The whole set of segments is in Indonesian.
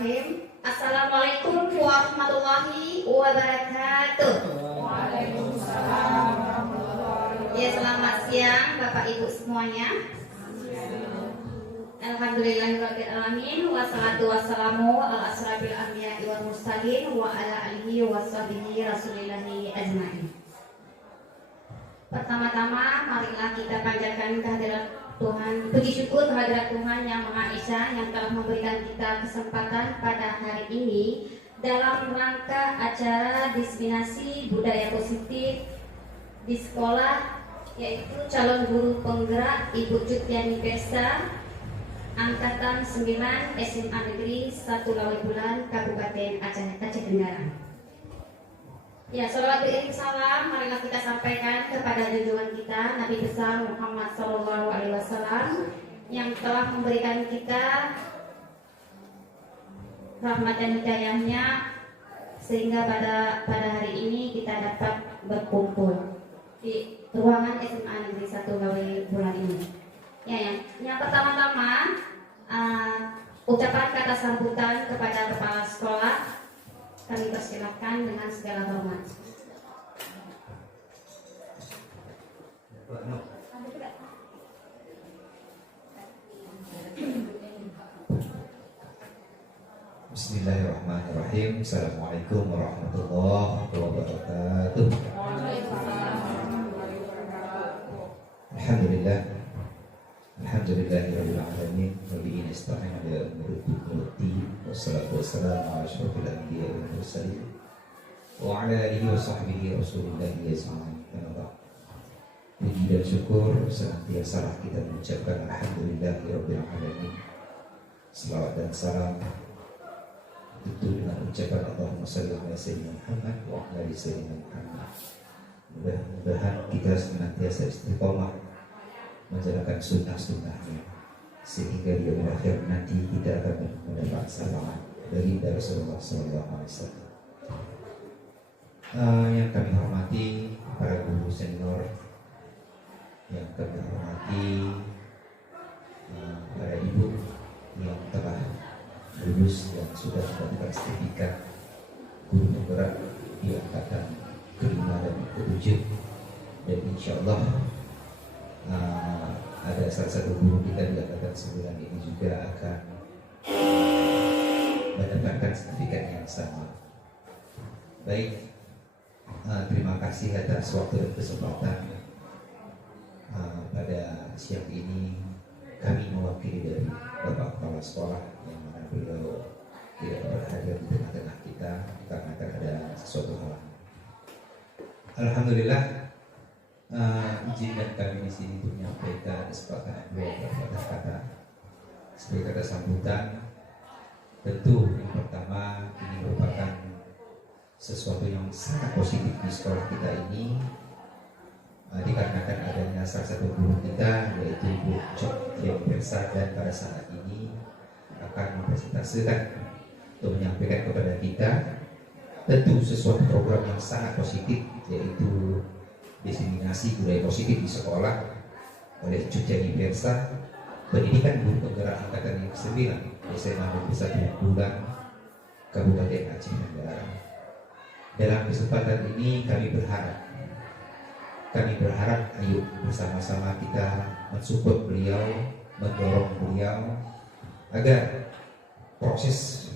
Bismillahirrahmanirrahim. Assalamualaikum warahmatullahi wabarakatuh. Waalaikumsalam warahmatullahi wabarakatuh. Ya, selamat siang Bapak Ibu semuanya. Alhamdulillahirrabbilalamin. Wassalatu wassalamu ala asrafil anbiya'i wal mursalin wa ala alihi wa sahbihi rasulillahi ajma'in. Pertama-tama marilah kita panjatkan kehadirat Tuhan, puji syukur kehadirat Tuhan Yang Maha Esa yang telah memberikan kita kesempatan pada hari ini dalam rangka acara diseminasi budaya positif di sekolah, yaitu calon guru penggerak Ibu Jutyani Besa Angkatan 9 SMA Negeri 1 Lawebulan Kabupaten Aceh Tenggara. Ya, salawat beriring salam marilah kita sampaikan kepada junjungan kita Nabi besar Muhammad SAW yang telah memberikan kita rahmat dan hidayahnya sehingga pada hari ini kita dapat berkumpul di ruangan SMA Negeri 1 Lawebulan ini. Ya, yang pertama-tama ucapan kata sambutan kepada kepala sekolah kami persilakan dengan segala hormat. Bismillahirrahmanirrahim. Assalamualaikum warahmatullahi wabarakatuh. Alhamdulillah. Alhamdulillahirabbil alamin wa bihi nasta'in ala umuri dunya wassalatu wassalamu ala asyrofil anbiya'i wal mursalin wa ala alihi wa sahbihi rasulillahi ajma'in. Puji dan syukur senantiasa kita mengucapkan alhamdulillahirabbil alamin. Selawat dan salam itu dengan ucapan Allahumma shalli ala sayyidina Muhammad wa ala ali sayyidina Muhammad. Mudah-mudahan kita senantiasa istiqomah menjalankan sunnah-sunnahnya sehingga di akhir nanti kita akan mendapat syafaat dari Rasulullah SAW. Yang kami hormati para guru senior, yang kami hormati para ibu yang telah lulus dan sudah mendapatkan sertifikat guru penggerak di angkatan kelima dan ketujuh, dan insya Allah ada salah satu guru kita di angkatan 9 ini juga akan mendapatkan sertifikat yang sama. Baik, terima kasih atas waktu dan kesempatan. Pada siang ini kami mewakili dari Bapak Kepala Sekolah yang mana beliau tidak berhadir di tengah-tengah kita karena ada sesuatu halangan. Alhamdulillah, izinkan kami di sini untuk menyampaikan kesepakatan beberapa kata sebagai kata sambutan. Tentu yang pertama ini merupakan sesuatu yang sangat positif di sekolah kita ini, dikarenakan adanya salah satu guru kita yaitu Ibu Jutyani Besa, dan pada saat ini akan mempresentasikan untuk menyampaikan kepada kita tentu sesuatu program yang sangat positif, yaitu diseminasi budaya positif di sekolah oleh Jutyani Besa, pendidikan guru penggerak angkatan yang 9 SMA Negeri 1 Lawebulan Kabupaten Aceh Tenggara. Dalam kesempatan ini kami berharap ayo bersama-sama kita mensupport beliau, mendorong beliau agar proses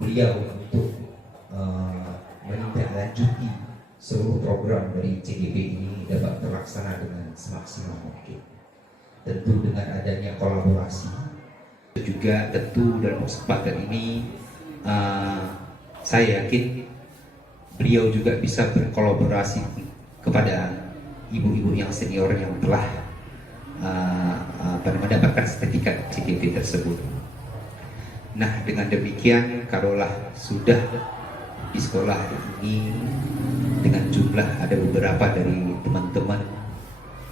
beliau untuk menindaklanjuti seluruh program dari CGP ini dapat terlaksana dengan semaksimal mungkin. Tentu dengan adanya kolaborasi juga, tentu dalam kesempatan ini saya yakin beliau juga bisa berkolaborasi kepada ibu-ibu yang senior yang telah mendapatkan sertifikat CGP tersebut. Nah, dengan demikian kalaulah sudah di sekolah ini dengan jumlah ada beberapa dari teman-teman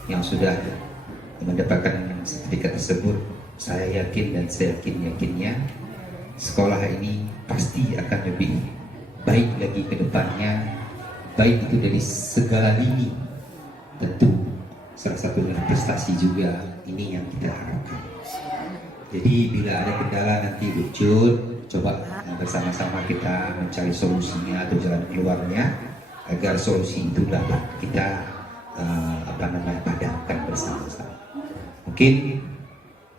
yang sudah mendapatkan sertifikat tersebut, saya yakin dan saya yakinnya sekolah ini pasti akan lebih baik lagi ke depannya, baik itu dari segala lini. Tentu salah satu prestasi juga ini yang kita harapkan. Jadi bila ada kendala nanti Ucut coba bersama-sama kita mencari solusinya atau jalan keluarnya agar solusi itu dapat kita padamkan bersama-sama. Mungkin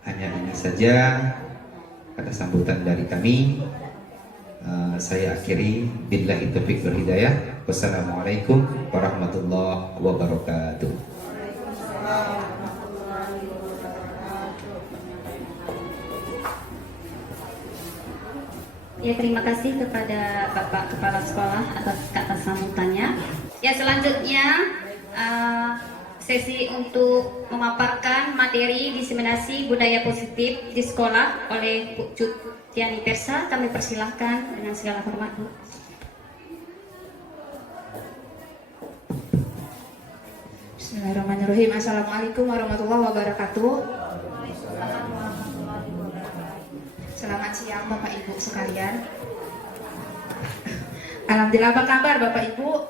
hanya ini saja kata sambutan dari kami. Saya akhiri, billahi taufiq wal hidayah. Wassalamualaikum warahmatullahi wabarakatuh. Ya, terima kasih kepada Bapak Kepala Sekolah atas kata sambutannya. Ya, selanjutnya sesi untuk memaparkan materi diseminasi budaya positif di sekolah oleh Bu Cut Tiani Persa. Kami persilahkan dengan segala hormat, Bu. Bismillahirrahmanirrahim. Assalamualaikum warahmatullahi wabarakatuh. Selamat siang Bapak Ibu sekalian. Alhamdulillah, apa kabar Bapak Ibu?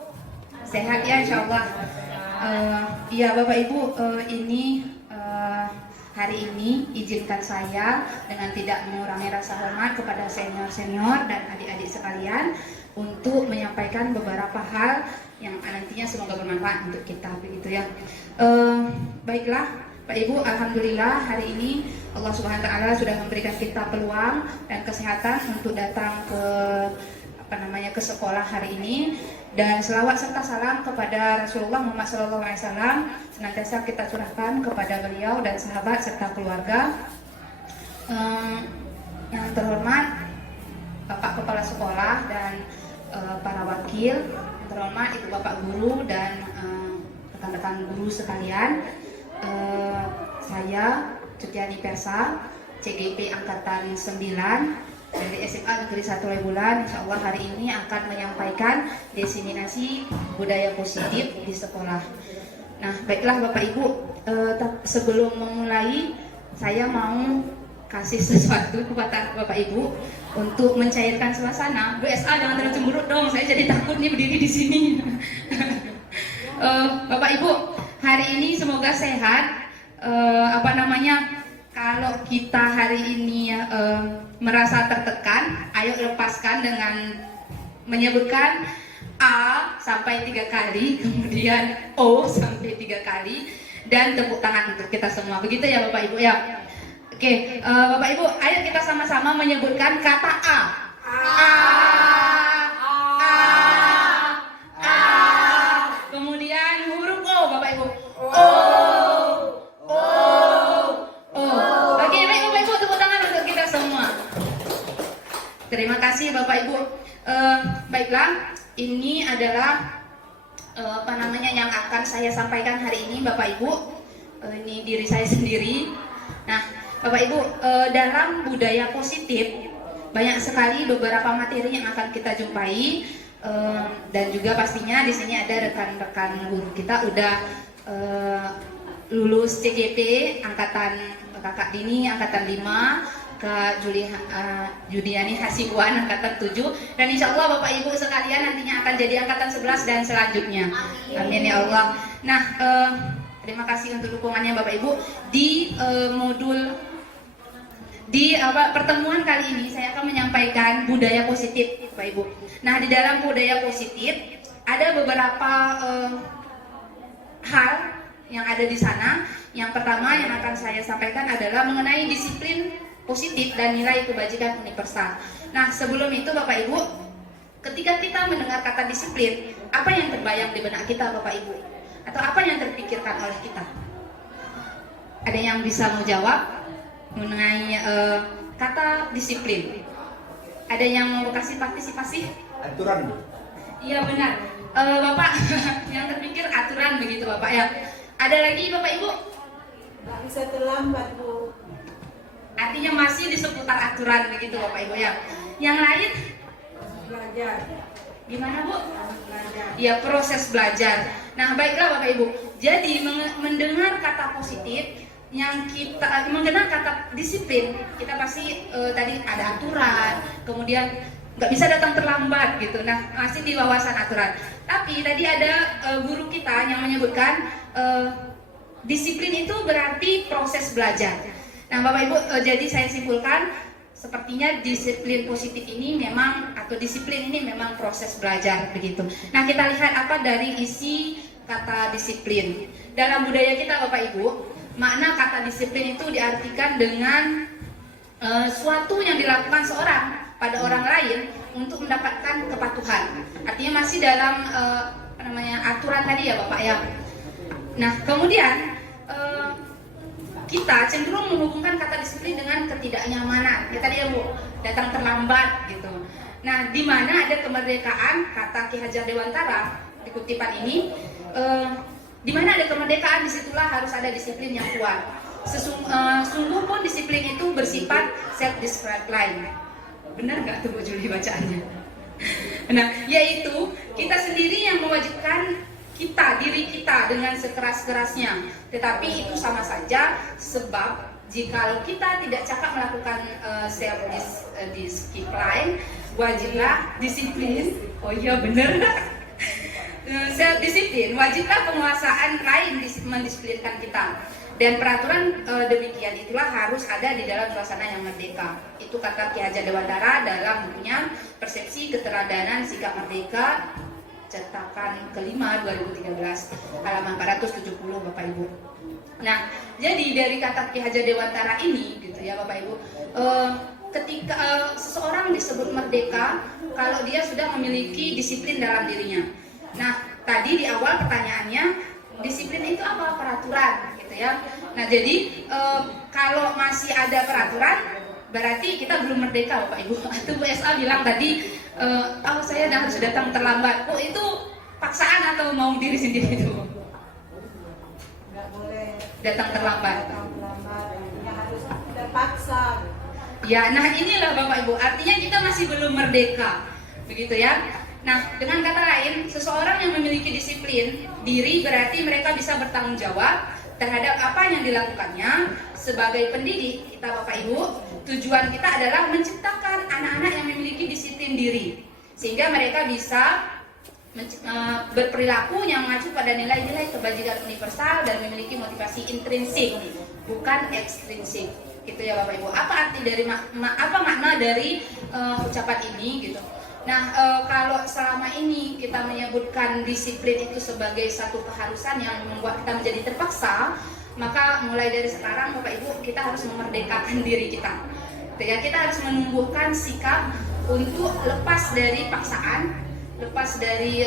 Sehat ya insya Allah. Iya Bapak Ibu, hari ini izinkan saya dengan tidak mengurangi rasa hormat kepada senior-senior dan adik-adik sekalian untuk menyampaikan beberapa hal yang nantinya semoga bermanfaat untuk kita, begitu ya. Baiklah Pak Ibu, alhamdulillah hari ini Allah Subhanahu wa taala sudah memberikan kita peluang dan kesehatan untuk datang ke sekolah hari ini, dan selawat serta salam kepada Rasulullah Muhammad SAW senantiasa kita curahkan kepada beliau dan sahabat serta keluarga. Yang terhormat Bapak Kepala Sekolah dan para wakil, yang terhormat Ibu Bapak Guru dan rekan-rekan guru sekalian. Saya Cutiani Persa, CGP Angkatan 9 dari SMA Negeri 1 Lebulan. Insya Allah hari ini akan menyampaikan diseminasi budaya positif di sekolah. Nah, baiklah Bapak Ibu, sebelum memulai saya mau kasih sesuatu kepada Bapak Ibu untuk mencairkan suasana. Bu SA jangan terlalu cemberut dong, saya jadi takut nih berdiri di sini. Bapak Ibu, hari ini semoga sehat. Kalau kita hari ini merasa tertekan, ayo lepaskan dengan menyebutkan A sampai 3 kali, kemudian O sampai 3 kali, dan tepuk tangan untuk kita semua. Begitu ya Bapak Ibu ya. Oke, Bapak Ibu, ayo kita sama-sama menyebutkan kata A. A. Kemudian huruf O, Bapak Ibu. O. Oke, baik Bapak Ibu, tepuk tangan untuk kita semua. Terima kasih Bapak Ibu. Baiklah, ini adalah yang akan saya sampaikan hari ini Bapak Ibu. Ini diri saya sendiri. Nah, Bapak Ibu, dalam budaya positif banyak sekali beberapa materi yang akan kita jumpai, dan juga pastinya di sini ada rekan-rekan guru kita udah lulus CGP angkatan Kakak Dini angkatan 5, Kak Judiani Hasibuan angkatan 7, dan insya Allah Bapak Ibu sekalian nantinya akan jadi angkatan 11 dan selanjutnya. Amin ya Allah. Nah, terima kasih untuk dukungannya Bapak Ibu. Di pertemuan kali ini saya akan menyampaikan budaya positif Bapak Ibu. Nah, di dalam budaya positif ada beberapa hal yang ada di sana. Yang pertama yang akan saya sampaikan adalah mengenai disiplin positif dan nilai kebajikan universal. Nah, sebelum itu Bapak Ibu, ketika kita mendengar kata disiplin, apa yang terbayang di benak kita Bapak Ibu? Atau apa yang terpikirkan oleh kita? Ada yang bisa mau jawab mengenai kata disiplin? Ada yang mau kasih partisipasi? Aturan. Iya benar, Bapak. Yang terpikir aturan begitu Bapak ya. Ada lagi Bapak Ibu? Nggak bisa terlambat Bu. Artinya masih di seputar aturan begitu Bapak Ibu ya. Yang lain? Belajar. Gimana Bu? Belajar. Ya, proses belajar. Nah, baiklah Bapak Ibu. Jadi mendengar kata positif, yang kita mengenal kata disiplin, kita pasti tadi ada aturan, kemudian nggak bisa datang terlambat gitu. Nah, masih di wawasan aturan. Tapi tadi ada guru kita yang menyebutkan disiplin itu berarti proses belajar. Nah Bapak Ibu, jadi saya simpulkan sepertinya disiplin positif ini memang, atau disiplin ini memang proses belajar begitu. Nah kita lihat apa dari isi kata disiplin. Dalam budaya kita Bapak Ibu, makna kata disiplin itu diartikan dengan suatu yang dilakukan seorang pada orang lain untuk mendapatkan kepatuhan. Artinya masih dalam aturan tadi ya Bapak ya. Nah kemudian kita cenderung menghubungkan kata disiplin dengan ketidaknyamanan. Ya tadi ya Bu, datang terlambat gitu. Nah, di mana ada kemerdekaan, kata Ki Hajar Dewantara di kutipan ini, di mana ada kemerdekaan, disitulah harus ada disiplin yang kuat. Sungguh pun disiplin itu bersifat self-discipline. Benar nggak tuh Bu Juli bacaannya? Nah, yaitu kita sendiri yang mewajibkan diri kita dengan sekeras-kerasnya. Tetapi itu sama saja, sebab jikalau kita tidak cakap melakukan self-discipline, wajiblah disiplin. Oh iya benar. Self-disiplin, wajiblah penguasaan lain mendisiplinkan kita. Dan peraturan demikian itulah harus ada di dalam suasana yang merdeka. Itu kata Ki Hajar Dewantara dalam bukunya Persepsi Keteladanan Sikap Merdeka, cetakan kelima 2013, halaman 470 Bapak Ibu. Nah, jadi dari kata Ki Hajar Dewantara ini gitu ya Bapak Ibu, ketika seseorang disebut merdeka kalau dia sudah memiliki disiplin dalam dirinya. Nah, tadi di awal pertanyaannya, disiplin itu apa? Peraturan gitu ya. Nah, jadi kalau masih ada peraturan berarti kita belum merdeka Bapak Ibu. Atau Bu SA bilang tadi, saya harus datang terlambat. Oh itu paksaan atau mau diri sendiri itu? Nggak boleh Datang terlambat. ya harus terpaksa. Ya, nah inilah Bapak Ibu, artinya kita masih belum merdeka, begitu ya. Nah, dengan kata lain, seseorang yang memiliki disiplin diri berarti mereka bisa bertanggung jawab terhadap apa yang dilakukannya. Sebagai pendidik kita Bapak Ibu, tujuan kita adalah menciptakan anak-anak yang memiliki disiplin diri, sehingga mereka bisa berperilaku yang mengacu pada nilai-nilai kebajikan universal dan memiliki motivasi intrinsik, bukan ekstrinsik. Gitu ya Bapak Ibu. Apa arti dari apa makna dari ucapan ini gitu? Nah, kalau selama ini kita menyebutkan disiplin itu sebagai satu keharusan yang membuat kita menjadi terpaksa, maka mulai dari sekarang Bapak Ibu kita harus memerdekakan diri kita. Kita harus menumbuhkan sikap untuk lepas dari paksaan, lepas dari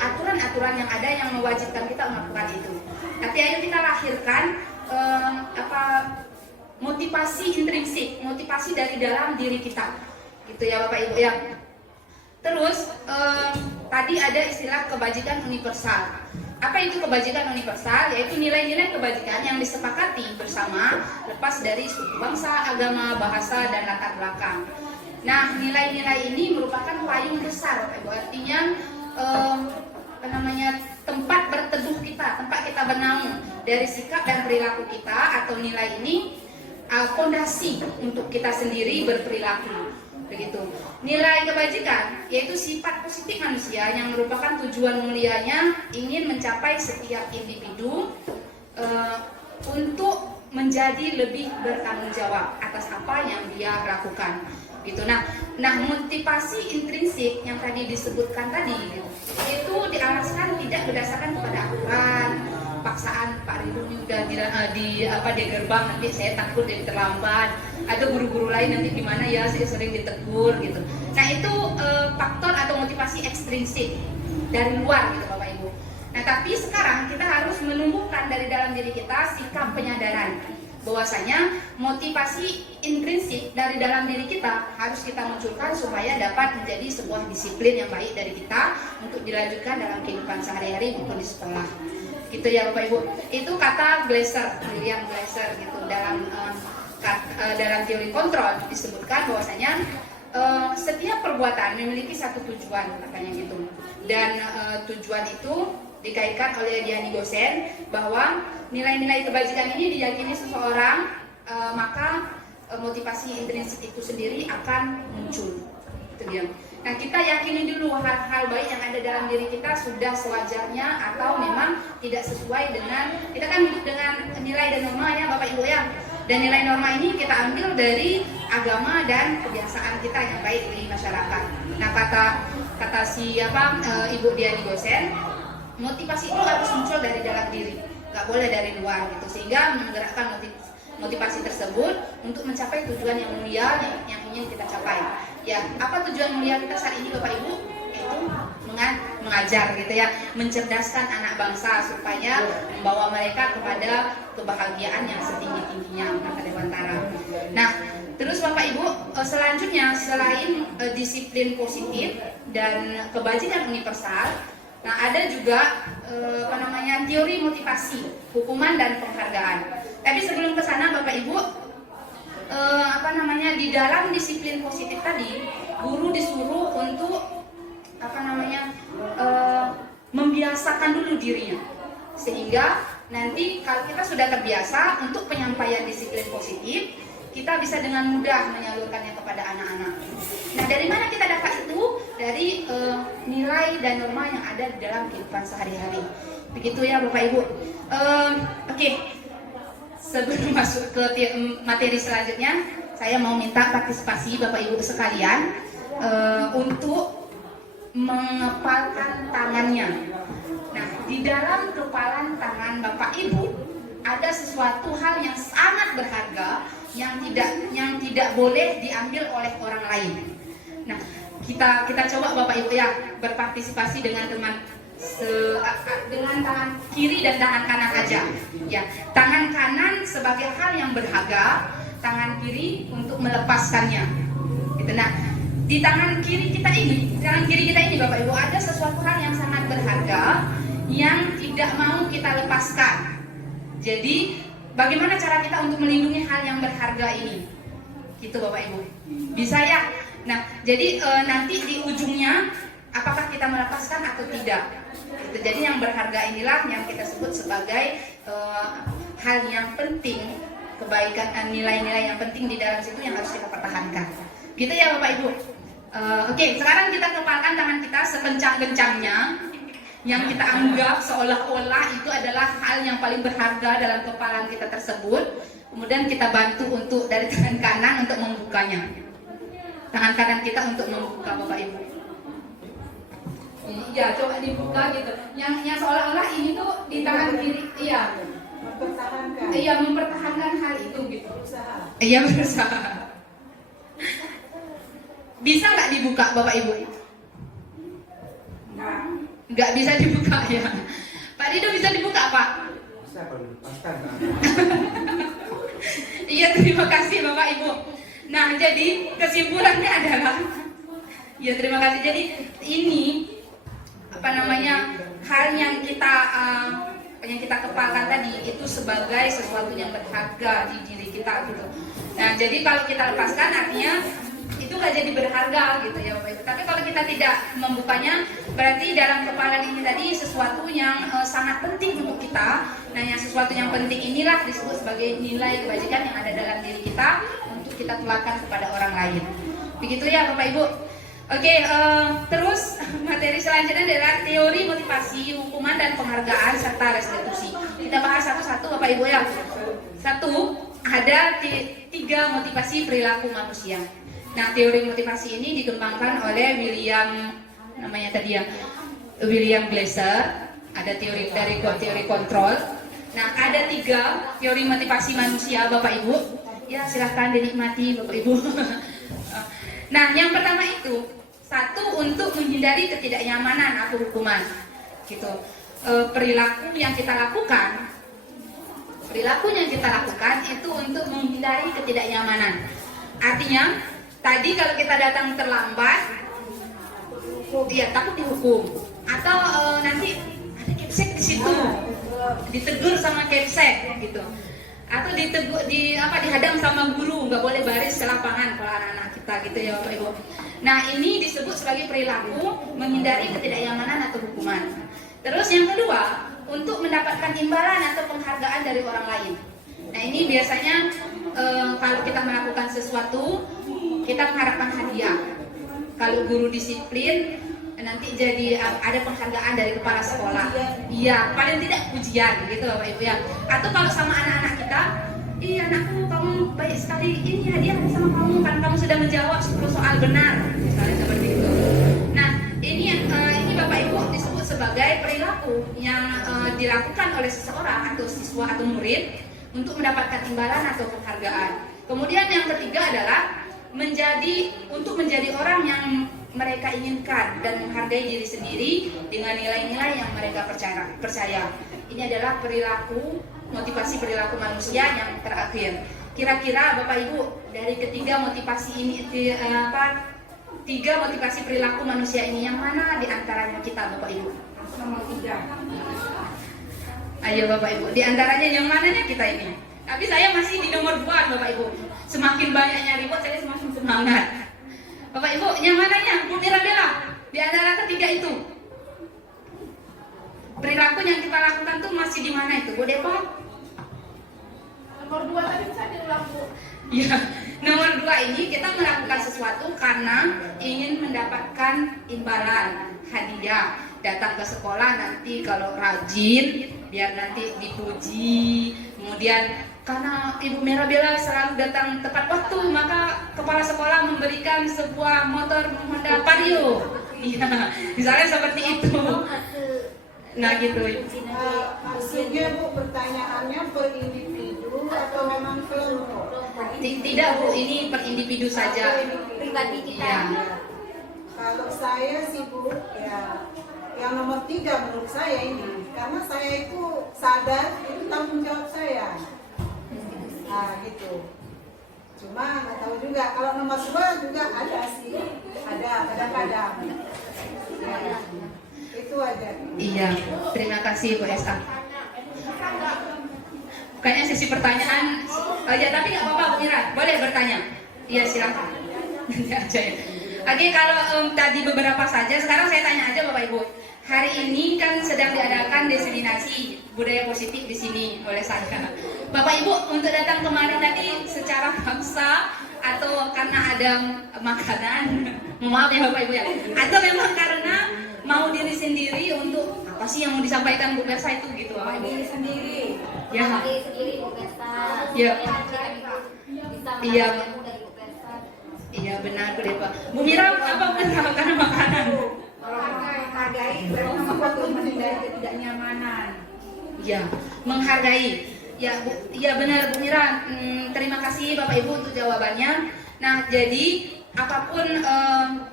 aturan-aturan yang ada yang mewajibkan kita melakukan itu. Tapi ayo kita lahirkan motivasi intrinsik, motivasi dari dalam diri kita, gitu ya Bapak Ibu ya. Terus tadi ada istilah kebajikan universal. Apa itu kebajikan universal? Yaitu nilai-nilai kebajikan yang disepakati bersama lepas dari suku, bangsa, agama, bahasa, dan latar belakang. Nah, nilai-nilai ini merupakan payung besar, Bapak Ibu. Artinya tempat berteduh kita, tempat kita bernaung dari sikap dan perilaku kita, atau nilai ini fondasi untuk kita sendiri berperilaku. Begitu. Nilai kebajikan yaitu sifat positif manusia yang merupakan tujuan mulianya ingin mencapai setiap individu untuk menjadi lebih bertanggung jawab atas apa yang dia lakukan. Gitu. Nah, motivasi intrinsik yang tadi disebutkan tadi gitu, itu dialaskan tidak berdasarkan kepada aturan, paksaan. Pak Ridho ini udah di gerbang, nanti saya takut jadi terlambat. Ada guru-guru lain nanti gimana ya, saya sering ditegur gitu. Nah itu faktor atau motivasi ekstrinsik dari luar gitu Bapak Ibu. Nah tapi sekarang kita harus menumbuhkan dari dalam diri kita sikap penyadaran bahwasanya motivasi intrinsik dari dalam diri kita harus kita munculkan supaya dapat menjadi sebuah disiplin yang baik dari kita untuk dilanjutkan dalam kehidupan sehari-hari maupun di sekolah. Gitu ya Bapak Ibu. Itu kata William Glasser gitu dalam teori kontrol disebutkan bahwasanya setiap perbuatan memiliki satu tujuan katanya gitu. Dan tujuan itu dikaitkan oleh Diani Gosen bahwa nilai-nilai kebajikan ini diyakini seseorang, maka motivasi intrinsik itu sendiri akan muncul. Itu dia. Nah, kita yakini dulu hal-hal baik yang ada dalam diri kita sudah sewajarnya atau memang tidak sesuai dengan, kita kan hidup dengan nilai dan norma ya Bapak Ibu ya. Dan nilai norma ini kita ambil dari agama dan kebiasaan kita yang baik di masyarakat. Nah, kata Ibu Diani Gosen, motivasi itu harus muncul dari dalam diri, nggak boleh dari luar gitu, sehingga menggerakkan motivasi tersebut untuk mencapai tujuan yang mulia yang ingin kita capai. Ya, apa tujuan mulia kita saat ini Bapak Ibu? Itu mengajar gitu ya, mencerdaskan anak bangsa supaya membawa mereka kepada kebahagiaan yang setinggi-tingginya, kata Dewantara. Nah, terus Bapak Ibu, selanjutnya selain disiplin positif dan kebajikan universal, nah ada juga teori motivasi, hukuman dan penghargaan. Tapi sebelum ke sana Bapak Ibu, di dalam disiplin positif tadi, guru disuruh untuk membiasakan dulu dirinya, sehingga nanti kalau kita sudah terbiasa untuk penyampaian disiplin positif, kita bisa dengan mudah menyalurkannya kepada anak-anak. Nah, dari mana kita dapat itu? Dari nilai dan norma yang ada di dalam kehidupan sehari-hari. Begitu ya Bapak Ibu. Oke. Sebelum masuk ke materi selanjutnya, saya mau minta partisipasi Bapak Ibu sekalian untuk mengepalkan tangannya. Nah, di dalam kepalan tangan Bapak Ibu ada sesuatu hal yang sangat berharga yang tidak boleh diambil oleh orang lain. Nah, kita coba Bapak Ibu ya berpartisipasi dengan dengan tangan kiri dan tangan kanan aja. Ya, tangan kanan sebagai hal yang berharga, tangan kiri untuk melepaskannya. Gitu. Nah, di tangan kiri kita ini Bapak Ibu ada sesuatu hal yang sangat berharga yang tidak mau kita lepaskan. Jadi, bagaimana cara kita untuk melindungi hal yang berharga ini? Gitu Bapak Ibu. Bisa ya? Nah, jadi nanti di ujungnya apakah kita melepaskan atau tidak? Gitu. Jadi yang berharga inilah yang kita sebut sebagai hal yang penting, kebaikan, nilai-nilai yang penting di dalam situ yang harus kita pertahankan. Gitu ya Bapak Ibu. Oke, sekarang kita kepalkan tangan kita sekencang-kencangnya. Yang kita anggap seolah-olah itu adalah hal yang paling berharga dalam kepalan kita tersebut. Kemudian kita bantu untuk dari tangan kanan untuk membukanya. Tangan kanan kita untuk membuka Bapak Ibu. Iya, coba dibuka gitu. Yang seolah-olah ini tuh di tangan kiri, iya. Mempertahankan. Iya, mempertahankan hal itu gitu. Berusaha. Iya, berusaha. Bisa nggak dibuka Bapak Ibu? Nggak bisa dibuka ya. Pak Dido bisa dibuka Pak? Bisa kalau dilepaskan. Iya, terima kasih Bapak Ibu. Nah, jadi kesimpulannya adalah, ya terima kasih. Jadi ini hal yang kita kepalkan tadi itu sebagai sesuatu yang berharga di diri kita gitu. Nah, jadi kalau kita lepaskan artinya itu nggak jadi berharga gitu ya Bapak Ibu. Tapi kalau kita tidak membukanya, berarti dalam kepalan ini tadi sesuatu yang sangat penting untuk kita. Nah, yang sesuatu yang penting inilah disebut sebagai nilai kebajikan yang ada dalam diri kita untuk kita tularkan kepada orang lain. Begitu ya Bapak Ibu. Oke, terus materi selanjutnya adalah teori motivasi, hukuman dan penghargaan serta restitusi. Kita bahas satu-satu Bapak Ibu ya. Satu, ada tiga motivasi perilaku manusia. Nah, teori motivasi ini dikembangkan oleh William Glasser. Ada teori kontrol. Nah, ada tiga teori motivasi manusia Bapak Ibu. Ya, silahkan dinikmati Bapak Ibu. Nah, yang pertama itu satu, untuk menghindari ketidaknyamanan atau hukuman. Gitu. Perilaku yang kita lakukan itu untuk menghindari ketidaknyamanan. Artinya, tadi kalau kita datang terlambat, ya takut dihukum, atau nanti ada kepsek di situ, ditegur sama kepsek gitu, atau dihadang sama guru, nggak boleh baris ke lapangan kalau anak-anak kita gitu ya Bapak Ibu. Nah, ini disebut sebagai perilaku menghindari ketidaknyamanan atau hukuman. Terus yang kedua, untuk mendapatkan imbalan atau penghargaan dari orang lain. Nah, ini biasanya kalau kita melakukan sesuatu, kita mengharapkan hadiah. kalau guru disiplin nanti jadi ada penghargaan dari kepala sekolah. Iya, paling tidak pujian gitu Bapak Ibu ya. Atau kalau sama anak-anak kita, ih anakku kamu baik sekali, ini hadiah sama kamu kan kamu sudah menjawab 10 soal benar, misalnya seperti itu. Nah ini Bapak Ibu disebut sebagai perilaku yang dilakukan oleh seseorang atau siswa atau murid untuk mendapatkan imbalan atau penghargaan. Kemudian yang ketiga adalah untuk menjadi orang yang mereka inginkan dan menghargai diri sendiri dengan nilai-nilai yang mereka percaya. Ini adalah motivasi perilaku manusia yang terakhir. Kira-kira Bapak Ibu dari ketiga motivasi ini tiga motivasi perilaku manusia ini yang mana di antaranya kita Bapak Ibu? Nomor 3. Ayo Bapak Ibu, di antaranya yang mananya kita ini? Tapi saya masih di nomor 2 Bapak Ibu. Semakin banyaknya ribut saya semakin semangat. Bapak Ibu, yang mananya? Bu Mirabella, di antara ketiga itu perilaku yang kita lakukan tuh masih di mana itu, Bu Depa? Nomor 2 tadi bisa diulang, Bu. Ya, nomor 2 ini kita melakukan sesuatu karena ingin mendapatkan imbalan, hadiah. Datang ke sekolah nanti kalau rajin, biar nanti dipuji. Kemudian karena Ibu Mirabella selalu datang tepat waktu, maka kepala sekolah memberikan sebuah motor Honda Vario. Iya, misalnya seperti itu. Nah gitu. Maksudnya Bu, pertanyaannya per individu atau memang kelompok? Tidak Bu, ini per individu saja. Pribadi kita. Iya. Kalau saya sih Bu, ya yang nomor 3 menurut saya ini, karena saya itu sadar itu tanggung jawab saya. Nah gitu. Cuma nggak tahu juga. Kalau nomor 2 juga ada sih, ada kadang-kadang. Ya, itu aja. Iya, terima kasih Bu Esa. Kayaknya sesi pertanyaan aja, tapi nggak apa-apa Bu Mira, boleh bertanya. Iya silakan. Nanti aja ya. Oke, kalau tadi beberapa saja, sekarang saya tanya aja Bapak Ibu. Hari ini kan sedang diadakan diseminasi budaya positif di sini oleh saya. Bapak Ibu untuk datang kemarin tadi secara paksa atau karena ada makanan, maaf ya Bapak Ibu ya, atau memang karena mau diri sendiri untuk apa sih yang mau disampaikan Bu Bersa itu gitu Bapak Ibu? Diri sendiri. Ya. Diri sendiri Bu Bersa. Ya. Bisa Iya. mendapatkan dari Bu Bersa. Iya benar Bu Depa. Bu Mira apa bukan karena makanan? Kalau menghargai berarti sesuatu menghindari ketidaknyamanan. Ya, menghargai. Ya, Bu, ya benar Bu Mira. Terima kasih Bapak Ibu untuk jawabannya. Nah, jadi apapun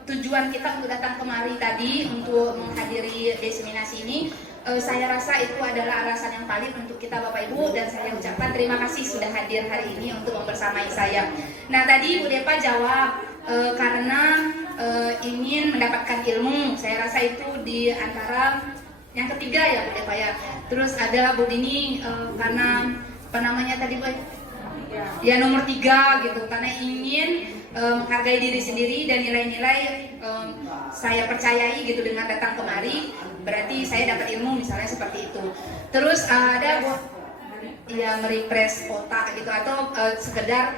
tujuan kita untuk datang kemari tadi untuk menghadiri diseminasi ini, saya rasa itu adalah alasan yang valid untuk kita Bapak Ibu, dan saya ucapkan terima kasih sudah hadir hari ini untuk membersamai saya. Nah, tadi Bu Depa jawab karena ingin mendapatkan ilmu. Saya rasa itu di antara yang ketiga ya Bu Depa ya. Terus ada Bu Dini karena apa namanya tadi Bu? Ya nomor 3 gitu, karena ingin menghargai diri sendiri dan nilai-nilai saya percayai gitu dengan datang kemari, berarti saya dapat ilmu misalnya seperti itu. Terus ada ya merefresh otak gitu, atau sekedar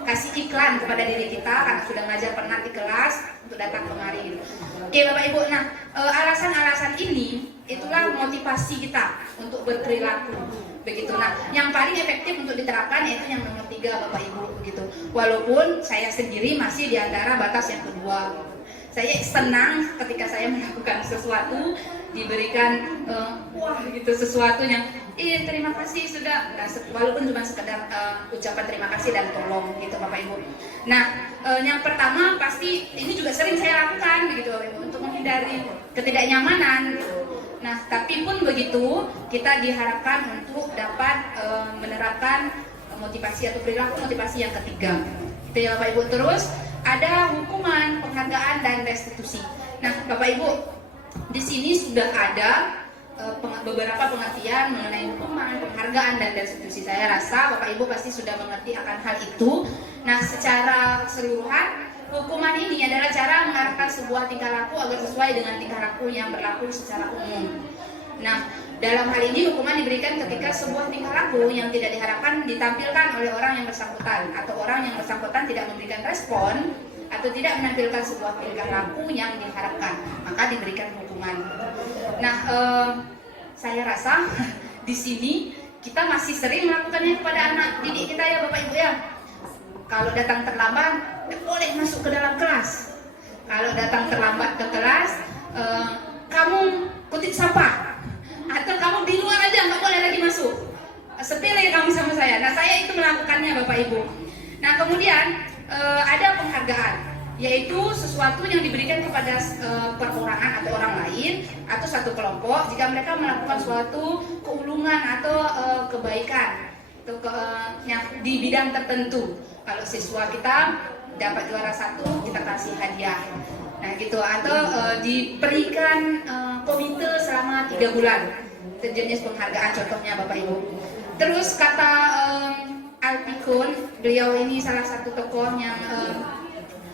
kasih iklan kepada diri kita karena sudah ngajar pernah di kelas untuk datang kemari gitu. Oke Bapak Ibu, nah alasan-alasan ini itulah motivasi kita untuk berperilaku begitu. Nah yang paling efektif untuk diterapkan yaitu yang nomor 3 Bapak Ibu begitu. Walaupun saya sendiri masih di antara batas yang kedua. Saya senang ketika saya melakukan sesuatu diberikan wah gitu sesuatu yang terima kasih sudah, nah, walaupun cuma sekedar ucapan terima kasih dan tolong gitu Bapak Ibu. Nah yang pertama pasti ini juga sering saya lakukan begitu Bapak Ibu untuk menghindari ketidaknyamanan gitu. Nah tapi pun begitu kita diharapkan untuk dapat menerapkan motivasi atau perilaku motivasi yang ketiga itu ya Bapak Ibu. Terus ada hukuman, penghargaan dan restitusi. Nah Bapak Ibu di sini sudah ada beberapa pengertian mengenai hukuman, penghargaan dan restitusi. Saya rasa Bapak Ibu pasti sudah mengerti akan hal itu. Nah secara keseluruhan hukuman ini adalah cara mengarahkan sebuah tingkah laku agar sesuai dengan tingkah laku yang berlaku secara umum. Nah dalam hal ini hukuman diberikan ketika sebuah tingkah laku yang tidak diharapkan ditampilkan oleh orang yang bersangkutan, atau orang yang bersangkutan tidak memberikan respon atau tidak menampilkan sebuah tingkah laku yang diharapkan, maka diberikan hukuman. Nah, saya rasa di sini kita masih sering melakukannya kepada anak didik kita ya Bapak Ibu ya. Kalau datang terlambat, tidak boleh masuk ke dalam kelas. Kalau datang terlambat ke kelas, kamu kutip sampah, atau kamu di luar aja, nggak boleh lagi masuk. Sepele kamu sama saya. Nah, saya itu melakukannya Bapak Ibu. Nah, kemudian ada penghargaan, yaitu sesuatu yang diberikan kepada perorangan atau orang lain atau satu kelompok jika mereka melakukan suatu keulungan atau kebaikan atau yang di bidang tertentu. Kalau siswa kita dapat juara 1, kita kasih hadiah. Nah gitu, atau diberikan komite selama 3 bulan. Itu jenis penghargaan contohnya Bapak Ibu. Terus kata Alpikun, beliau ini salah satu tokoh yang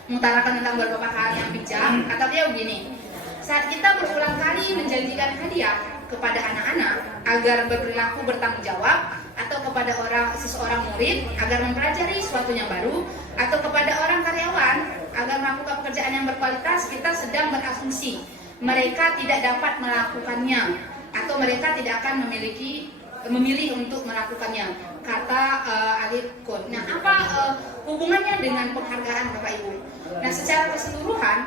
mengutarakan tentang beberapa hal yang bijak. Kata beliau begini, saat kita berulang kali menjanjikan hadiah kepada anak-anak agar berperilaku bertanggung jawab, atau kepada seseorang murid agar mempelajari sesuatu yang baru, atau kepada orang karyawan agar melakukan pekerjaan yang berkualitas, kita sedang berasumsi mereka tidak dapat melakukannya atau mereka tidak akan memilih untuk melakukannya, kata Alif Kun. Nah, apa hubungannya dengan penghargaan Bapak Ibu? Nah, secara keseluruhan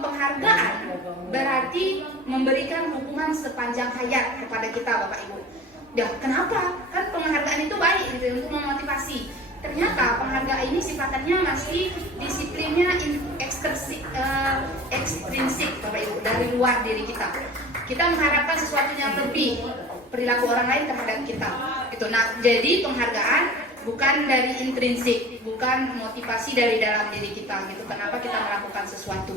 penghargaan berarti memberikan hukuman sepanjang hayat kepada kita Bapak Ibu. Ya, kenapa? Kan penghargaan itu baik gitu, untuk memotivasi. Ternyata penghargaan ini sifatnya masih disiplinnya ekstrinsik Bapak Ibu, dari luar diri kita. Kita mengharapkan sesuatu yang lebih, perilaku orang lain terhadap kita. Gitu. Nah, jadi penghargaan bukan dari intrinsik, bukan motivasi dari dalam diri kita. Gitu. Kenapa kita melakukan sesuatu?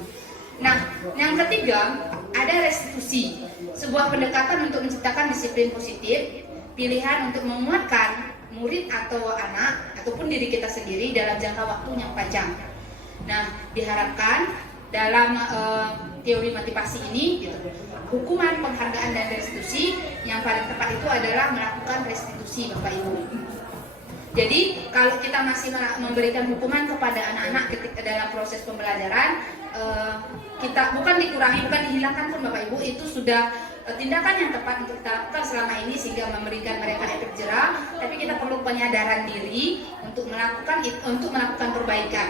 Nah, yang ketiga ada restitusi, sebuah pendekatan untuk menciptakan disiplin positif, pilihan untuk menguatkan murid atau anak ataupun diri kita sendiri dalam jangka waktu yang panjang. Nah, diharapkan dalam teori motivasi ini, gitu, hukuman, penghargaan, dan restitusi yang paling tepat itu adalah melakukan restitusi Bapak Ibu. Jadi kalau kita masih memberikan hukuman kepada anak-anak ketika dalam proses pembelajaran, kita bukan dikurangi, bukan dihilangkan pun Bapak Ibu, itu sudah tindakan yang tepat untuk kita lakukan selama ini sehingga memberikan mereka efek jerah. Tapi kita perlu penyadaran diri untuk melakukan perbaikan,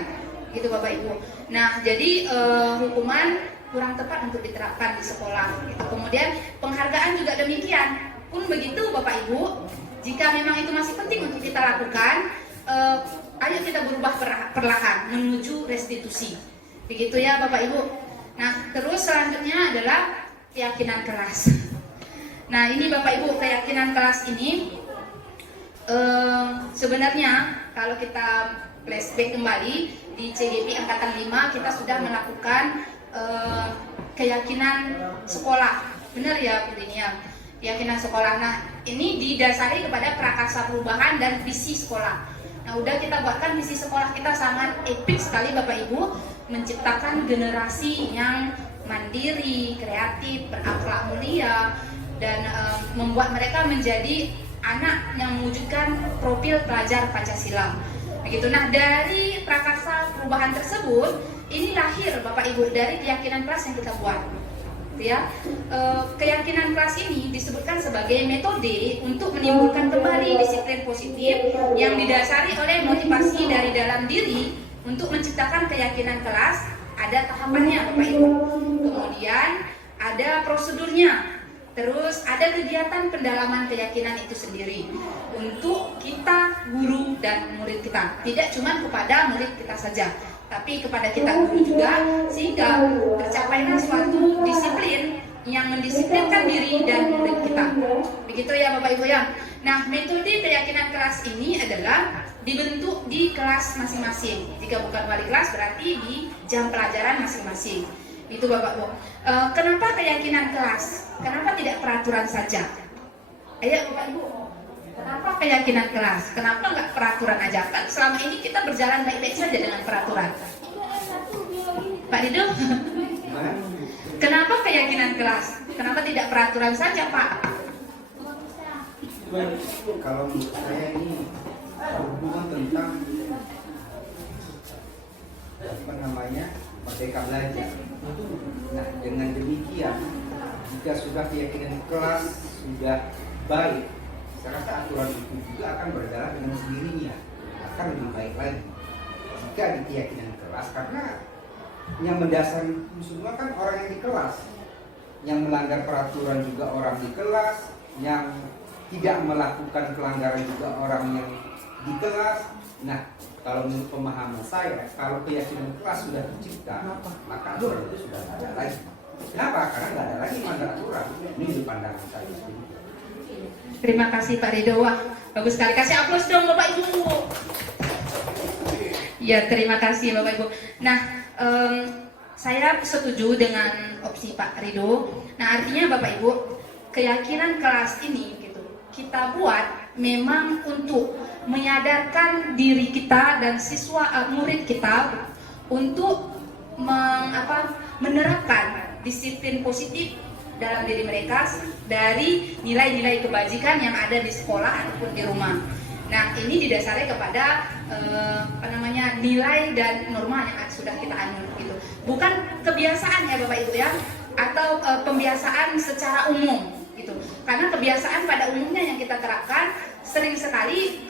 gitu Bapak Ibu. Nah, jadi hukuman kurang tepat untuk diterapkan di sekolah. Gitu. Kemudian penghargaan juga demikian. Pun begitu Bapak Ibu. Jika memang itu masih penting untuk kita lakukan, ayo kita berubah perlahan menuju restitusi. Begitu ya Bapak Ibu. Nah, terus selanjutnya adalah keyakinan kelas. Nah, ini Bapak Ibu, keyakinan kelas ini sebenarnya kalau kita flashback kembali di CGP Angkatan 5 kita sudah melakukan keyakinan sekolah. Benar ya Bu Dini ya? Keyakinan sekolah. Nah, ini didasari kepada prakarsa perubahan dan visi sekolah. Nah, udah kita buatkan visi sekolah kita sangat epik sekali Bapak Ibu, menciptakan generasi yang mandiri, kreatif, berakhlak mulia, dan membuat mereka menjadi anak yang mewujudkan profil pelajar Pancasila. Begitu. Nah, dari prakarsa perubahan tersebut, ini lahir Bapak Ibu dari keyakinan kelas yang kita buat. Ya, keyakinan kelas ini disebutkan sebagai metode untuk menimbulkan kembali disiplin positif yang didasari oleh motivasi dari dalam diri untuk menciptakan keyakinan kelas. Ada tahapannya Bapak Ibu, kemudian ada prosedurnya, terus ada kegiatan pendalaman keyakinan itu sendiri untuk kita, guru dan murid kita. Tidak cuma kepada murid kita saja, tapi kepada kita guru juga, sehingga tercapailah suatu disiplin yang mendisiplinkan diri dan murid kita. Begitu ya Bapak Ibu ya. Nah, metode keyakinan kelas ini adalah dibentuk di kelas masing-masing. Jika bukan wali kelas berarti di jam pelajaran masing-masing. Itu Bapak Ibu. Kenapa keyakinan kelas? Kenapa tidak peraturan saja? Ayo Bapak Ibu. Kenapa keyakinan kelas? Kenapa nggak peraturan aja? Kan selama ini kita berjalan baik-baik saja dengan peraturan. Pak Dido, kenapa keyakinan kelas? Kenapa tidak peraturan saja, Pak? Kalau menurut saya ini berhubungan tentang merdeka belajar. Nah, dengan demikian, jika sudah keyakinan kelas sudah baik, saya rasa aturan itu juga akan berjalan dengan sendirinya, akan lebih baik lagi. Jika di keyakinan kelas, karena yang mendasari itu semua kan orang yang di kelas, yang melanggar peraturan juga orang di kelas, yang tidak melakukan pelanggaran juga orang yang di kelas. Nah, kalau menurut pemahaman saya, kalau keyakinan kelas sudah tercipta, maka aturan itu sudah tidak ada lagi. Kenapa? Karena nggak ada lagi melanggar aturan. Ini di pandangan saya. Terima kasih Pak Ridho. Wah, bagus sekali. Kasih aplaus dong Bapak Ibu. Ya, terima kasih Bapak Ibu. Nah, saya setuju dengan opsi Pak Ridho. Nah, artinya Bapak Ibu, keyakinan kelas ini gitu, kita buat memang untuk menyadarkan diri kita dan siswa murid kita untuk menerapkan disiplin positif dalam diri mereka dari nilai-nilai kebajikan yang ada di sekolah ataupun di rumah. Nah, ini didasari kepada nilai dan norma yang sudah kita anut gitu. Bukan kebiasaan ya Bapak Ibu ya, atau pembiasaan secara umum gitu. Karena kebiasaan pada umumnya yang kita terapkan sering sekali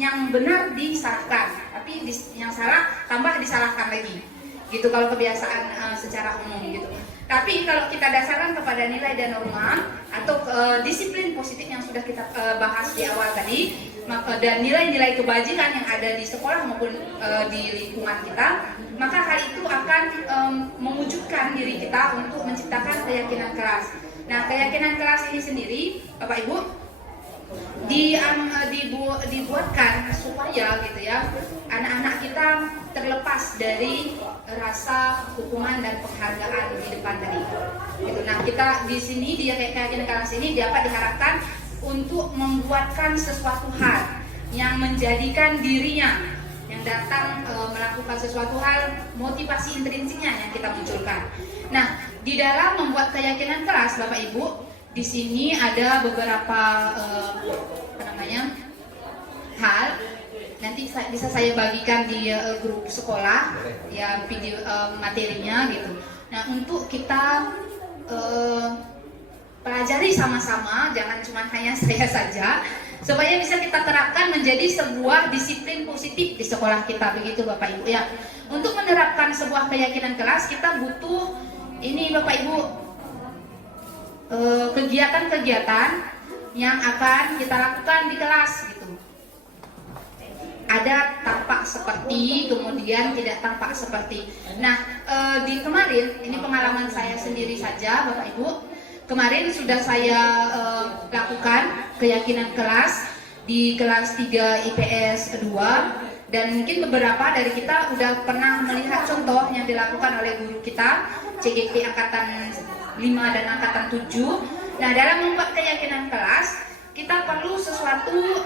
yang benar disalahkan, tapi yang salah tambah disalahkan lagi. Gitu kalau kebiasaan secara umum gitu. Tapi kalau kita dasarkan kepada nilai dan norma atau disiplin positif yang sudah kita bahas di awal tadi, dan nilai-nilai kebajikan yang ada di sekolah maupun di lingkungan kita, maka hal itu akan mewujudkan diri kita untuk menciptakan keyakinan kelas. Nah, keyakinan kelas ini sendiri, Bapak Ibu, dibuatkan supaya gitu ya, anak-anak kita terlepas dari rasa hukuman dan penghargaan di depan tadi. Gitu. Nah, kita di sini di keyakinan kelas ini dapat diharapkan untuk membuatkan sesuatu hal yang menjadikan dirinya yang datang melakukan sesuatu hal, motivasi intrinsiknya yang kita munculkan. Nah, di dalam membuat keyakinan kelas, Bapak Ibu, di sini ada beberapa hal. Nanti bisa saya bagikan di grup sekolah ya video materinya gitu. Nah, untuk kita pelajari sama-sama, jangan cuma hanya saya saja, supaya bisa kita terapkan menjadi sebuah disiplin positif di sekolah kita, begitu Bapak Ibu ya. Untuk menerapkan sebuah keyakinan kelas, kita butuh ini Bapak Ibu, kegiatan-kegiatan yang akan kita lakukan di kelas gitu. Ada tampak seperti, kemudian tidak tampak seperti. Nah, di kemarin, ini pengalaman saya sendiri saja Bapak Ibu. Kemarin sudah saya lakukan keyakinan kelas di kelas 3 IPS 2, dan mungkin beberapa dari kita udah pernah melihat contoh yang dilakukan oleh guru kita CGP Angkatan 5 dan Angkatan 7. Nah, dalam membuat keyakinan kelas, kita perlu sesuatu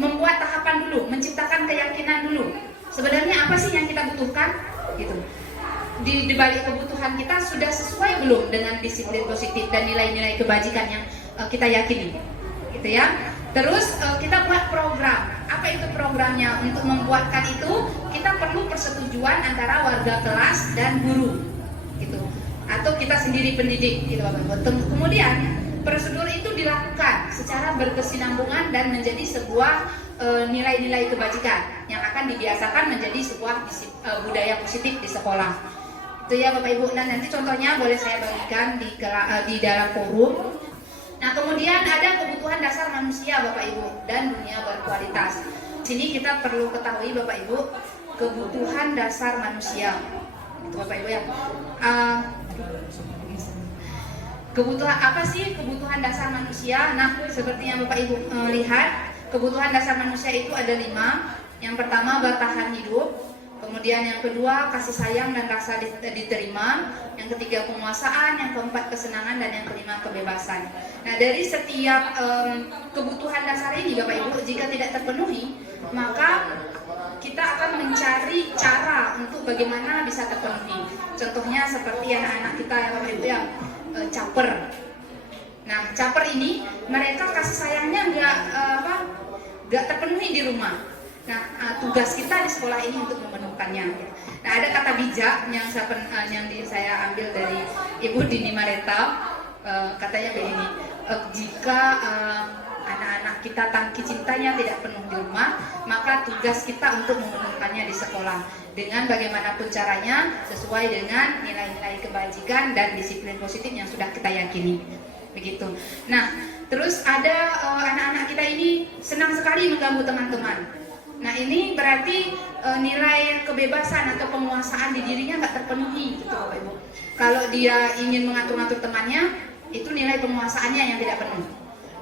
membuat tahapan dulu, menciptakan keyakinan dulu. Sebenarnya apa sih yang kita butuhkan? Gitu. Di balik kebutuhan kita sudah sesuai belum dengan disiplin positif dan nilai-nilai kebajikan yang kita yakini, gitu ya. Terus kita buat program. Apa itu programnya? Untuk membuatkan itu kita perlu persetujuan antara warga kelas dan guru, gitu. Atau kita sendiri pendidik, gitu Bapak. Kemudian prosedur itu dilakukan secara berkesinambungan dan menjadi sebuah nilai-nilai kebajikan yang akan dibiasakan menjadi sebuah budaya positif di sekolah. Itu ya Bapak Ibu. Nah, nanti contohnya boleh saya bagikan di dalam forum. Nah, kemudian ada kebutuhan dasar manusia Bapak Ibu dan dunia berkualitas. Di sini kita perlu ketahui Bapak Ibu, kebutuhan dasar manusia. Itu Bapak Ibu ya. Kebutuhan apa sih kebutuhan dasar manusia? Nah, seperti yang Bapak Ibu lihat, kebutuhan dasar manusia itu ada 5. Yang pertama, bertahan hidup. Kemudian yang kedua, kasih sayang dan rasa diterima. Yang ketiga, penguasaan. Yang keempat, kesenangan. Dan yang kelima, kebebasan. Nah, dari setiap kebutuhan dasar ini Bapak Ibu, jika tidak terpenuhi, maka kita akan mencari cara untuk bagaimana bisa terpenuhi. Contohnya seperti anak-anak kita ya Bapak Ibu ya, caper. Nah, caper ini mereka kasih sayangnya nggak terpenuhi di rumah. Nah, tugas kita di sekolah ini untuk memenuhkannya. Nah, ada kata bijak yang saya ambil dari Ibu Dini Mareta, katanya begini, jika anak-anak kita tangki cintanya tidak penuh di rumah, maka tugas kita untuk memenuhkannya di sekolah dengan bagaimanapun caranya sesuai dengan nilai-nilai kebajikan dan disiplin positif yang sudah kita yakini. Begitu. Nah, terus ada anak-anak kita ini senang sekali mengganggu teman-teman. Nah, ini berarti nilai kebebasan atau penguasaan di dirinya nggak terpenuhi, gitu Bapak Ibu. Kalau dia ingin mengatur-ngatur temannya, itu nilai penguasaannya yang tidak penuh.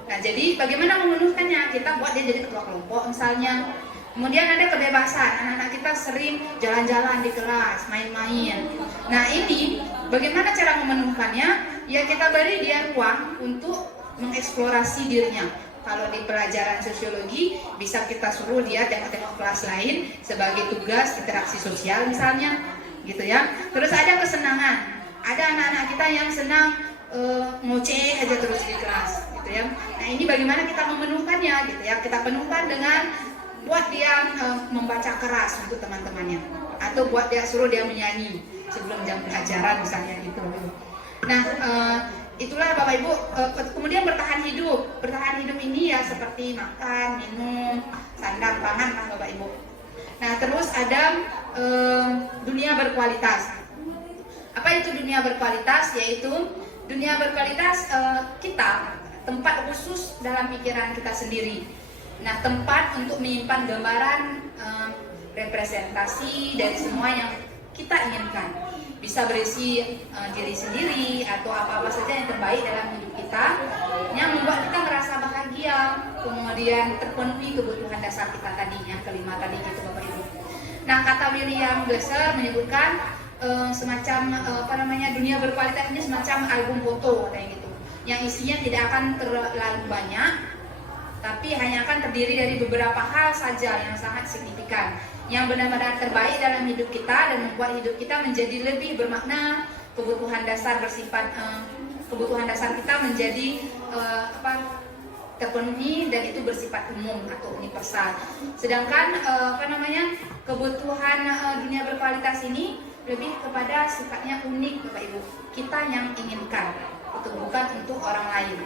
Nah, jadi bagaimana memenuhkannya? Kita buat dia jadi ketua kelompok misalnya. Kemudian ada kebebasan, anak-anak kita sering jalan-jalan di kelas, main-main. Nah, ini bagaimana cara memenuhkannya? Ya, kita beri dia ruang untuk mengeksplorasi dirinya. Kalau di pelajaran sosiologi bisa kita suruh dia tengok-tengok kelas lain sebagai tugas interaksi sosial misalnya, gitu ya. Terus ada kesenangan, ada anak-anak kita yang senang ngoceh aja terus di kelas, gitu ya. Nah, ini bagaimana kita memenuhkannya, gitu ya. Kita penuhkan dengan buat dia membaca keras untuk teman-temannya, atau buat dia suruh dia menyanyi sebelum jam pelajaran misalnya, gitu. Nah, itulah Bapak Ibu. Kemudian bertahan hidup ini ya seperti makan, minum, sandang, pangan lah Bapak Ibu. Nah, terus ada dunia berkualitas. Apa itu dunia berkualitas? Yaitu dunia berkualitas kita, tempat khusus dalam pikiran kita sendiri. Nah, tempat untuk menyimpan gambaran representasi dari semua yang kita inginkan. Bisa berisi diri sendiri atau apa-apa saja yang terbaik dalam hidup kita yang membuat kita merasa bahagia, kemudian terpenuhi kebutuhan dasar kita tadi, yang kelima tadi, gitu Bapak Ibu. Nah, kata William Glasser menyebutkan semacam dunia berkualitas ini semacam album foto kayak gitu, yang isinya tidak akan terlalu banyak, tapi hanya akan terdiri dari beberapa hal saja yang sangat signifikan, yang benar-benar terbaik dalam hidup kita dan membuat hidup kita menjadi lebih bermakna. Kebutuhan dasar kita menjadi terpenuhi dan itu bersifat umum atau universal. Sedangkan kebutuhan dunia berkualitas ini lebih kepada sifatnya unik Bapak Ibu, kita yang inginkan, itu bukan untuk orang lain.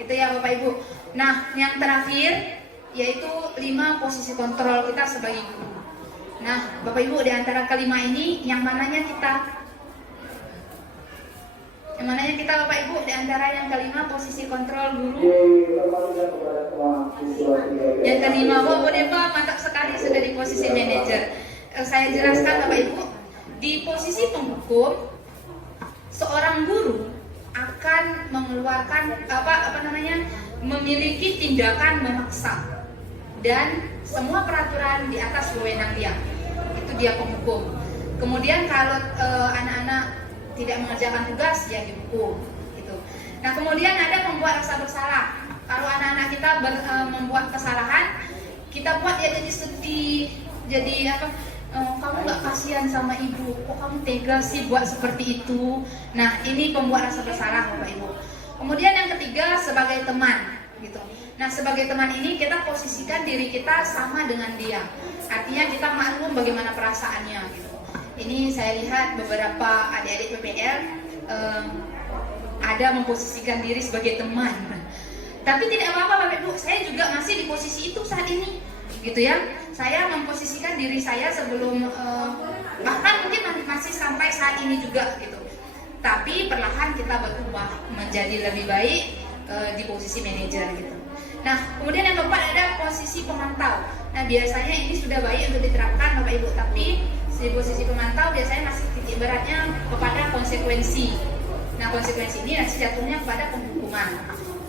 Gitu ya Bapak Ibu. Nah, yang terakhir yaitu 5 posisi kontrol kita sebagai guru. Nah, Bapak Ibu, di antara kelima ini yang mananya kita Bapak Ibu, di antara yang kelima posisi kontrol guru? Yang kelima, boleh Pak, mantap sekali sudah di posisi manajer. Saya jelaskan Bapak Ibu, di posisi penghukum, seorang guru akan mengeluarkan memiliki tindakan memaksa dan semua peraturan di atas wewenang dia. Itu dia penghukum. Kemudian kalau anak-anak tidak mengerjakan tugas, ya dihukum gitu. Nah, kemudian ada membuat rasa bersalah. Kalau anak-anak kita membuat kesalahan, kita buat dia jadi sedih, jadi kamu nggak kasihan sama ibu, kok kamu tega sih buat seperti itu. Nah, ini pembuat rasa bersalah Bapak Ibu. Kemudian yang ketiga, sebagai teman gitu. Nah, sebagai teman ini kita posisikan diri kita sama dengan dia. Artinya kita maklum bagaimana perasaannya gitu. Ini saya lihat beberapa adik-adik PPL ada memposisikan diri sebagai teman. Tapi tidak apa-apa Bapak Ibu, saya juga masih di posisi itu saat ini, gitu ya. Saya memposisikan diri saya sebelum bahkan mungkin masih sampai saat ini juga gitu. Tapi perlahan kita berubah menjadi lebih baik di posisi manajer gitu. Nah, kemudian yang keempat ada posisi pemantau. Nah, biasanya ini sudah baik untuk diterapkan Bapak Ibu, tapi di posisi pemantau biasanya masih titik beratnya kepada konsekuensi. Nah, konsekuensi ini nanti jatuhnya kepada penghukuman,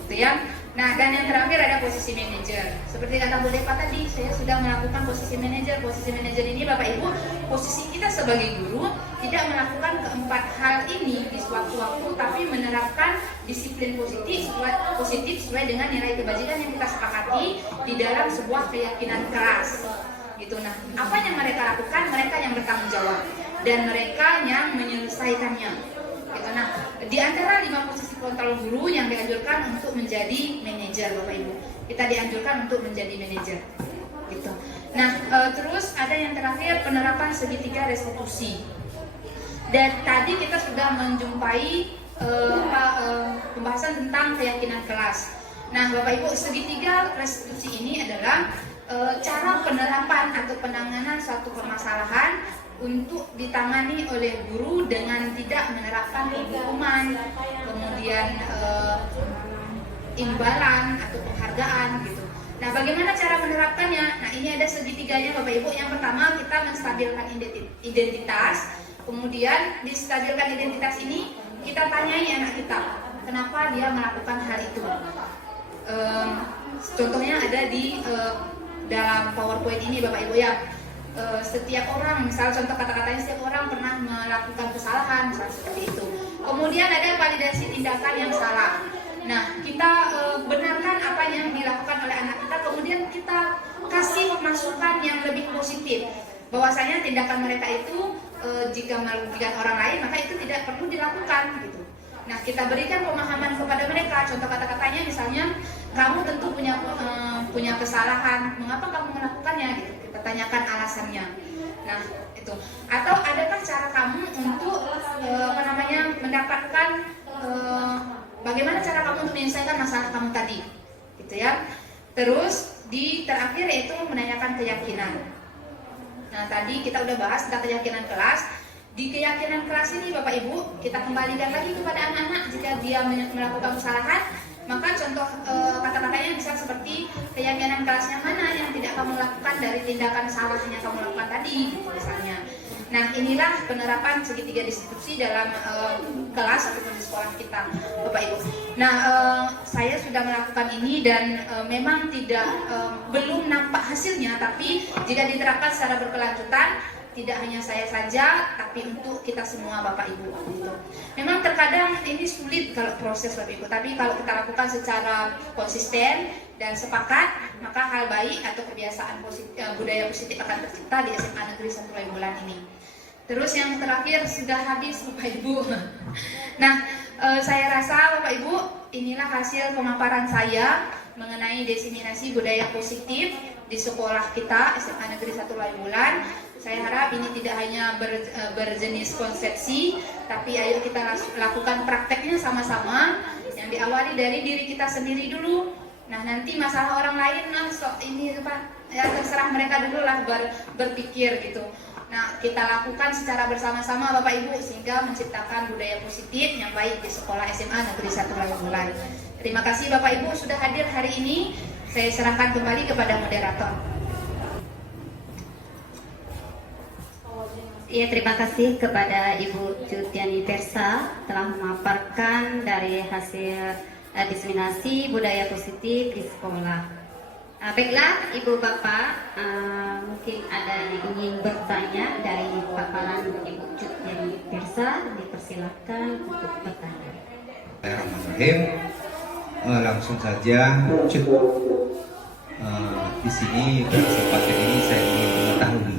gitu ya. Nah, dan yang terakhir ada posisi manajer. Seperti kata Bu Depa tadi, saya sudah melakukan posisi manajer. Posisi manajer ini Bapak Ibu, posisi kita sebagai guru tidak melakukan keempat hal ini di suatu waktu, tapi menerapkan disiplin positif sesuai dengan nilai kebajikan yang kita sepakati di dalam sebuah keyakinan keras. Gitu. Nah, apa yang mereka lakukan? Mereka yang bertanggung jawab dan mereka yang menyelesaikannya. Gitu. Nah, di antara 5 posisi kontrol guru yang dianjurkan untuk menjadi manajer Bapak Ibu, kita dianjurkan untuk menjadi manajer. Gitu. Nah, terus ada yang terakhir penerapan segitiga restitusi. Dan tadi kita sudah menjumpai pembahasan tentang keyakinan kelas. Nah, Bapak Ibu, segitiga restitusi ini adalah cara penerapan atau penanganan suatu permasalahan untuk ditangani oleh guru dengan tidak menerapkan hukuman, kemudian imbalan atau penghargaan gitu. Nah, bagaimana cara menerapkannya? Nah, ini ada segitiganya Bapak Ibu. Yang pertama, kita menstabilkan identitas. Kemudian di stabilkan identitas ini kita tanyai anak kita, kenapa dia melakukan hal itu. Contohnya ada di dalam PowerPoint ini Bapak Ibu ya. Setiap orang, misal contoh kata-katanya, setiap orang pernah melakukan kesalahan, misalnya seperti itu. Kemudian ada validasi tindakan yang salah. Nah, kita benarkan apa yang dilakukan oleh anak kita, kemudian kita kasih masukan yang lebih positif, bahwasanya tindakan mereka itu jika merugikan orang lain maka itu tidak perlu dilakukan gitu. Nah, kita berikan pemahaman kepada mereka. Contoh kata-katanya misalnya, kamu tentu punya kesalahan, mengapa kamu melakukannya gitu. Kita tanyakan alasannya. Nah, itu. Atau adakah cara kamu untuk mendapatkan bagaimana cara kamu untuk menyelesaikan masalah kamu tadi, gitu ya. Terus di terakhir yaitu menanyakan keyakinan. Nah, tadi kita udah bahas tentang keyakinan kelas. Di keyakinan kelas ini Bapak Ibu, kita kembalikan lagi kepada anak-anak jika dia melakukan kesalahan, maka contoh kata-katanya bisa seperti keyakinan kelasnya mana yang tidak kamu lakukan dari tindakan salahnya kamu lakukan tadi, gitu misalnya. Nah, inilah penerapan segitiga restitusi dalam kelas ataupun di sekolah kita, Bapak Ibu. Nah, saya sudah melakukan ini dan memang belum nampak hasilnya, tapi jika diterapkan secara berkelanjutan, tidak hanya saya saja, tapi untuk kita semua Bapak Ibu. Gitu. Memang terkadang ini sulit kalau proses Bapak Ibu, tapi kalau kita lakukan secara konsisten dan sepakat, maka hal baik atau kebiasaan budaya positif akan tercipta di SMA Negeri 1 Laibulan ini. Terus yang terakhir sudah habis Bapak Ibu. Nah, saya rasa Bapak Ibu, inilah hasil pemaparan saya mengenai diseminasi budaya positif di sekolah kita SMA Negeri 1 Laibulan. Saya harap ini tidak hanya berjenis konsepsi, tapi ayo kita lakukan prakteknya sama-sama, yang diawali dari diri kita sendiri dulu. Nah, nanti masalah orang lain, ini Pak, ya terserah mereka dulu lah berpikir gitu. Nah, kita lakukan secara bersama-sama Bapak Ibu sehingga menciptakan budaya positif yang baik di sekolah SMA Negeri 1 Laibulan. Terima kasih Bapak Ibu sudah hadir hari ini. Saya serahkan kembali kepada moderator. Ya, terima kasih kepada Ibu Cutiani Versa telah memaparkan dari hasil diseminasi budaya positif di sekolah. Baiklah Ibu Bapak, mungkin ada yang ingin bertanya dari paparan Ibu Cutiani Versa, dipersilakan untuk bertanya. Bismillahirrahmanirrahim. Langsung saja, Cut. Di sini pada kesempatan ini saya ingin mengetahui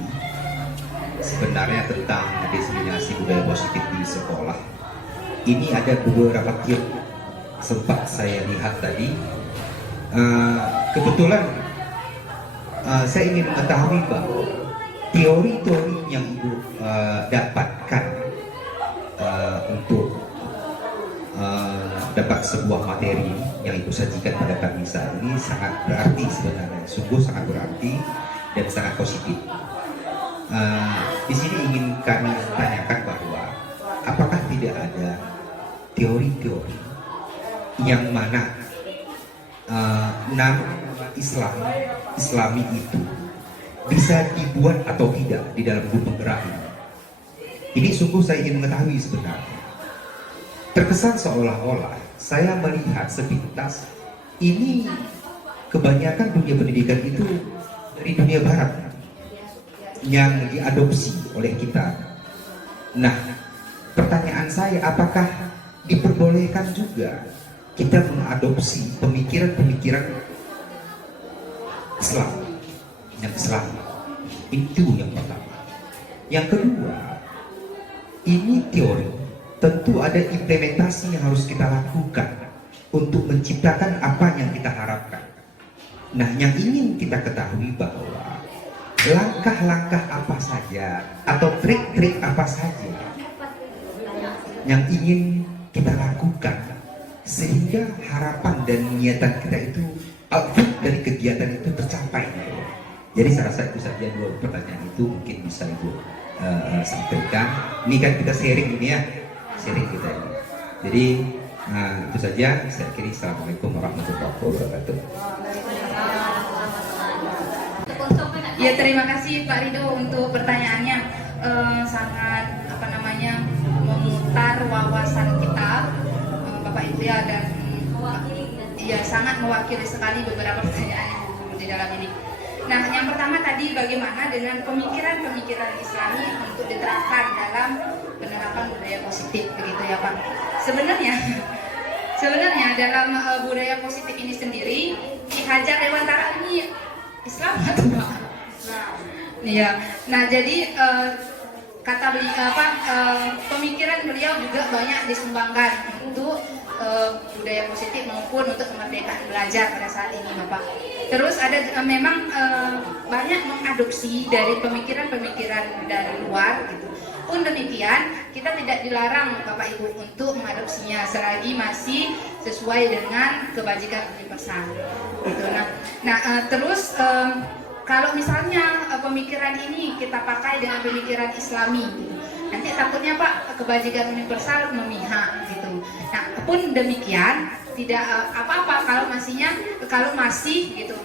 sebenarnya tentang diseminasi budaya positif di sekolah. Ini ada beberapa tips sempat saya lihat tadi. Kebetulan saya ingin mengetahui bahwa teori-teori yang Ibu dapatkan untuk dapat sebuah materi yang Ibu sajikan pada kami saat ini sangat berarti sebenarnya, sungguh sangat berarti dan sangat positif. Di sini ingin kami tanyakan bahwa apakah tidak ada teori-teori yang mana nama Islami itu bisa dibuat atau tidak di dalam buku penggerak ini. Ini sungguh saya ingin mengetahui sebenarnya. Terkesan seolah-olah saya melihat sepintas ini kebanyakan dunia pendidikan itu dari dunia barat yang diadopsi oleh kita. Nah, pertanyaan saya, apakah diperbolehkan juga kita mengadopsi pemikiran-pemikiran Islam yang Islam? Itu yang pertama. Yang kedua, ini teori, tentu ada implementasi yang harus kita lakukan untuk menciptakan apa yang kita harapkan. Nah, yang ingin kita ketahui bahwa langkah-langkah apa saja atau trik-trik apa saja yang ingin kita lakukan sehingga harapan dan niatan kita itu, output dari kegiatan itu tercapai. Jadi saya rasa itu saja dua pertanyaan itu mungkin bisa Ibu sampaikan. Ini kan kita sharing ini ya, sharing kita ini. Jadi itu saja. Saya kira Assalamualaikum warahmatullahi wabarakatuh. Ya, terima kasih Pak Rido untuk pertanyaannya. Sangat memutar wawasan kita, Bapak Ibu ya, dan ya sangat mewakili sekali beberapa pertanyaan yang di dalam ini. Nah, yang pertama tadi bagaimana dengan pemikiran-pemikiran Islami untuk diterapkan dalam penerapan budaya positif, begitu ya Pak. Sebenarnya dalam budaya positif ini sendiri, Ki Hajar Dewantara ini Islam atau Pak? Iya. Nah, jadi kata beliau pemikiran beliau juga banyak disumbangkan untuk budaya positif maupun untuk kemerdekaan belajar pada saat ini, Bapak. Terus ada memang banyak mengadopsi dari pemikiran-pemikiran dari luar gitu. Pun demikian, kita tidak dilarang Bapak Ibu untuk mengadopsinya selagi masih sesuai dengan kebajikan universal. Gitu. Terus kalau misalnya pemikiran ini kita pakai dengan pemikiran Islami, gitu, nanti takutnya Pak kebajikan universal memihak gitu. Nah, pun demikian tidak apa-apa kalau masih gitu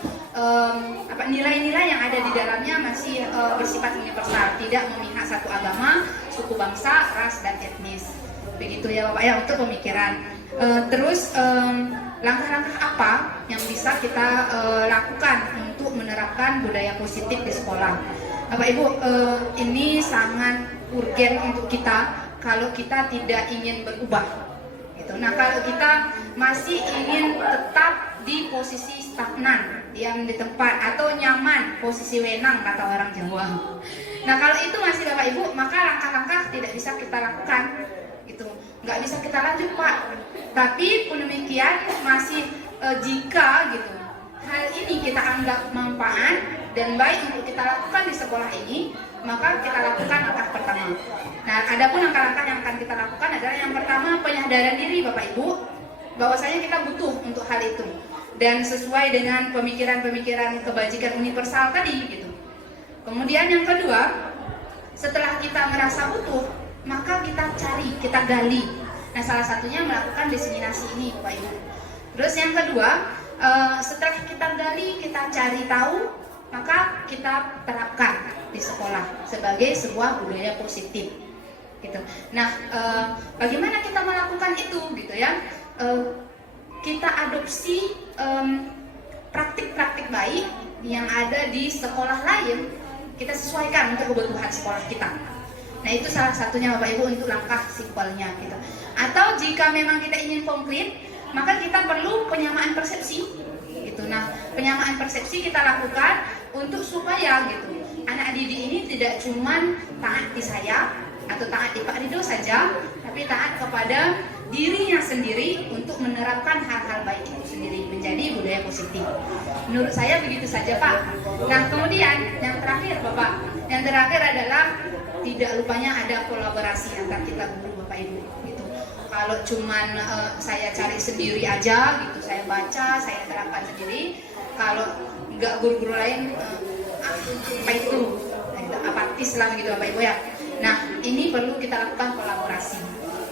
nilai-nilai yang ada di dalamnya masih bersifat universal, tidak memihak satu agama, suku bangsa, ras dan etnis. Begitu ya Bapak ya untuk pemikiran. Terus langkah-langkah apa yang bisa kita lakukan untuk menerapkan budaya positif di sekolah? Bapak Ibu, ini sangat urgen untuk kita kalau kita tidak ingin berubah. Gitu. Nah, kalau kita masih ingin tetap di posisi stagnan, yang di tempat atau nyaman, posisi wenang kata orang Jawa. Nah, kalau itu masih Bapak Ibu, maka langkah-langkah tidak bisa kita lakukan. Gitu. Nggak bisa kita lanjut Pak. Tapi pun demikian masih jika gitu hal ini kita anggap manfaat dan baik untuk kita lakukan di sekolah ini, maka kita lakukan langkah pertama. Nah, adapun langkah-langkah yang akan kita lakukan adalah yang pertama penyadaran diri Bapak Ibu bahwasanya kita butuh untuk hal itu dan sesuai dengan pemikiran-pemikiran kebajikan universal tadi gitu. Kemudian yang kedua, setelah kita merasa butuh, maka kita cari, kita gali. Nah, salah satunya melakukan diseminasi ini Bapak Ibu. Terus yang kedua, setelah kita gali, kita cari tahu, maka kita terapkan di sekolah sebagai sebuah budaya positif gitu. Nah, bagaimana kita melakukan itu gitu ya? Kita adopsi praktik-praktik baik yang ada di sekolah lain, kita sesuaikan untuk kebutuhan sekolah kita. Nah, itu salah satunya Bapak Ibu untuk langkah simpelnya gitu. Atau jika memang kita ingin konkret, maka kita perlu penyamaan persepsi gitu. Nah, penyamaan persepsi kita lakukan untuk supaya gitu anak didik ini tidak cuman taat di saya atau taat di Pak Rido saja, tapi taat kepada dirinya sendiri untuk menerapkan hal-hal baik itu sendiri menjadi budaya positif. Menurut saya begitu saja Pak. Nah, kemudian yang terakhir Bapak, yang terakhir adalah tidak lupanya ada kolaborasi antar kita guru Bapak Ibu gitu. Kalau cuman saya cari sendiri aja gitu, saya baca, saya terapkan sendiri. Kalau nggak guru-guru lain apa itu apatis lah begitu Bapak Ibu ya. Nah, ini perlu kita lakukan kolaborasi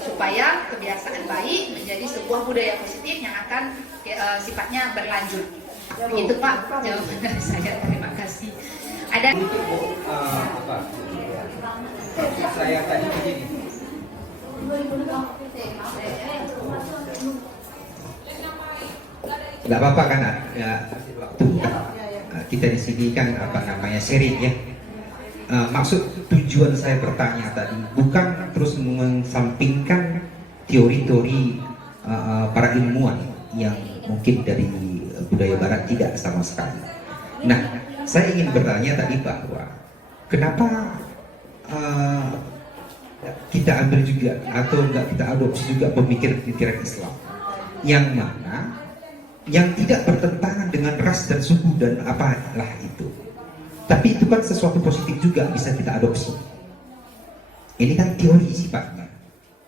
supaya kebiasaan baik menjadi sebuah budaya positif yang akan sifatnya berlanjut. Begitu Pak jawaban dari saya. Terima kasih. Ada saya tadi begini. Nggak apa-apa kan ya, waktu kita di sini kan sharing ya. Maksud tujuan saya bertanya tadi bukan terus mengesampingkan teori-teori para ilmuwan yang mungkin dari budaya barat, tidak sama sekali. Nah, saya ingin bertanya tadi bahwa kenapa kita ambil juga atau enggak kita adopsi juga pemikiran-pemikiran Islam yang mana yang tidak bertentangan dengan ras dan suku dan apalah itu. Tapi itu kan sesuatu positif juga, bisa kita adopsi. Ini kan teori sifatnya.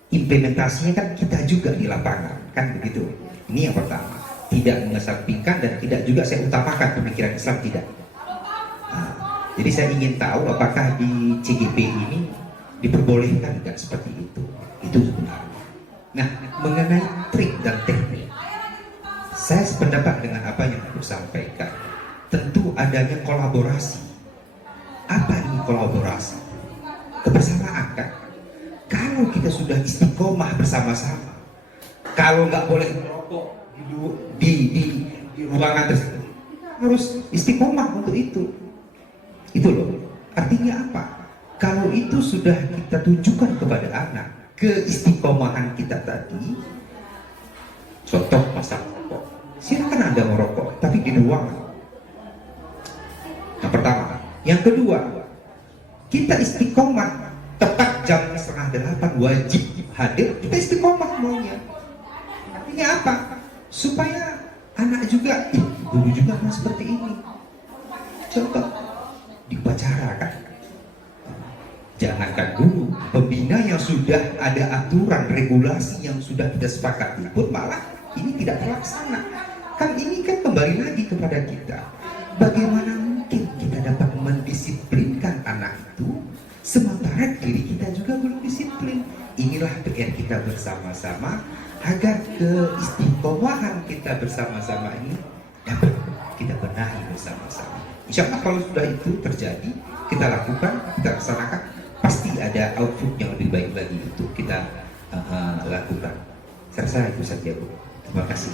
Implementasinya kan kita juga di lapangan, kan begitu. Ini yang pertama. Tidak mengesampingkan dan tidak juga saya utamakan pemikiran Islam, tidak. Nah, jadi saya ingin tahu apakah di CGP ini diperbolehkan tidak seperti itu. Itu sebenarnya. Nah, mengenai trik dan teknik, saya sependapat dengan apa yang aku sampaikan. Tentu adanya kolaborasi. Apa ini kolaborasi? Kebersamaan kan? Kalau kita sudah istiqomah bersama-sama, kalau nggak boleh merokok di ruangan tersebut, harus istiqomah untuk itu. Itu loh. Artinya apa? Kalau itu sudah kita tunjukkan kepada anak, keistiqomahan kita tadi, contoh masa merokok, silakan Anda merokok, tapi di ruangan. Yang pertama. Yang kedua, kita istiqomah tepat jam 7:30 wajib hadir, kita istiqomah maunya. Artinya apa? Supaya anak juga, dulu juga kan seperti ini. Contoh, di upacara kan. Jangankan guru, pembina yang sudah ada aturan regulasi yang sudah kita sepakati pun malah ini tidak terlaksana. Kan ini kan kembali lagi kepada kita. Bagaimana mungkin kita dapat mendisiplinkan anak itu sementara diri kita juga belum disiplin. Inilah PR kita bersama-sama agar keistiqomahan kita bersama-sama ini dapat kita benahi bersama-sama. Insya Allah kalau sudah itu terjadi, kita lakukan, kita laksanakan, pasti ada output yang lebih baik lagi untuk kita lakukan. Saya rasa itu saja, Bu. Terima kasih.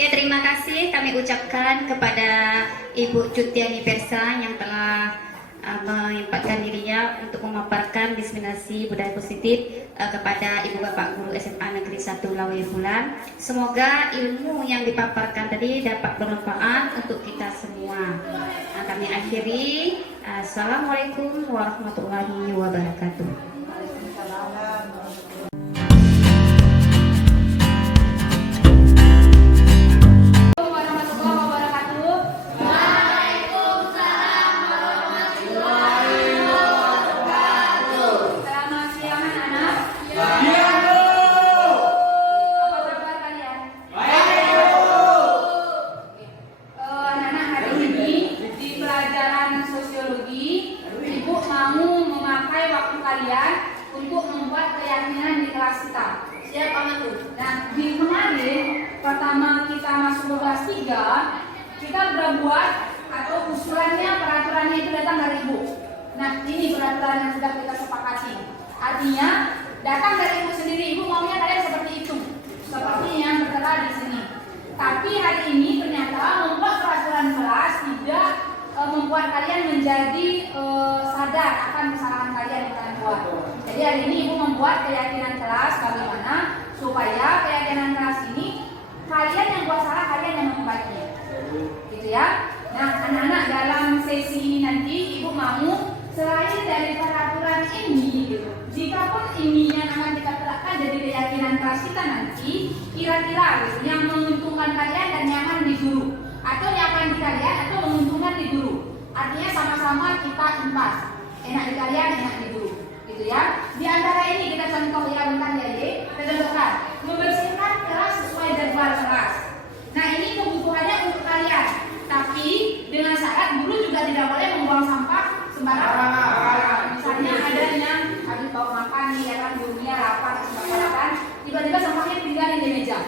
Ya, terima kasih kami ucapkan kepada Ibu Cutiani Persa yang telah menyempatkan dirinya untuk memaparkan diseminasi budaya positif kepada Ibu Bapak Guru SMA Negeri 1 Lawe Bulan. Semoga ilmu yang dipaparkan tadi dapat bermanfaat untuk kita semua. Kami akhiri. Assalamualaikum warahmatullahi wabarakatuh. Pertama kita masuk ke kelas 3, kita sudah buat atau usulannya, peraturannya itu datang dari Ibu. Nah, ini peraturan yang sudah kita sepakati. Artinya datang dari Ibu sendiri, Ibu maunya kalian seperti itu, seperti yang tertera di sini. Tapi hari ini ternyata membuat peraturan kelas tidak membuat kalian menjadi sadar akan kesalahan kalian yang kalian buat. Jadi hari ini Ibu membuat keyakinan kelas bagaimana supaya keyakinan kelas ini kalian yang buat salah, kalian yang membaiknya, gitu ya. Nah, anak-anak dalam sesi ini nanti Ibu mau selain dari peraturan ini, gitu, jika pun ini yang akan kita terapkan jadi keyakinan kelas kita nanti, kira-kira gitu, yang menguntungkan kalian dan nyaman di guru, atau nyaman di kalian atau menguntungkan di guru. Artinya sama-sama kita impas, enak di kalian, enak di guru, gitu ya. Di antara ini kita contoh ya, bentar ya, kita contohkan membersihkan kelas sesuai jadwal kelas. Nah, ini kebutuhannya untuk kalian, tapi dengan syarat guru juga tidak boleh membuang sampah sembarangan. Misalnya ada yang habis bawa makan nih, ya kan, gurunya lapar sembarangan, tiba-tiba sampahnya tinggalin di meja.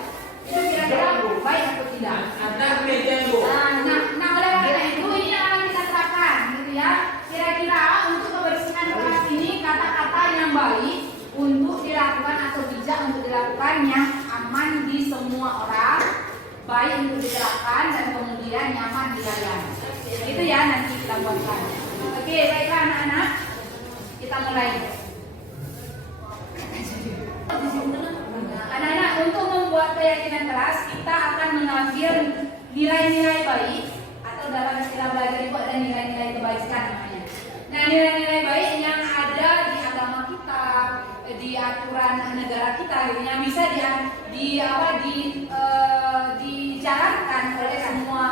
Itu kira-kira baik atau tidak? Ada meja Bu. Nah, oleh karena itu ini akan kita terapkan, gitu ya. Kira-kira untuk kebersihan kelas ini kata-kata yang baik untuk dilakukan atau bijak untuk dilakukan yang aman di semua orang, baik untuk diterapkan dan kemudian nyaman di kalian. Itu ya nanti kita buatkan. Oke, baiklah anak-anak, kita mulai. Anak-anak, untuk membuat keyakinan kelas kita akan mengambil nilai-nilai baik atau dalam istilah belajar itu ada nilai-nilai kebajikan namanya. Nah, nilai-nilai baik yang ada di agama kita, di aturan negara kita, yang bisa dijalankan oleh semua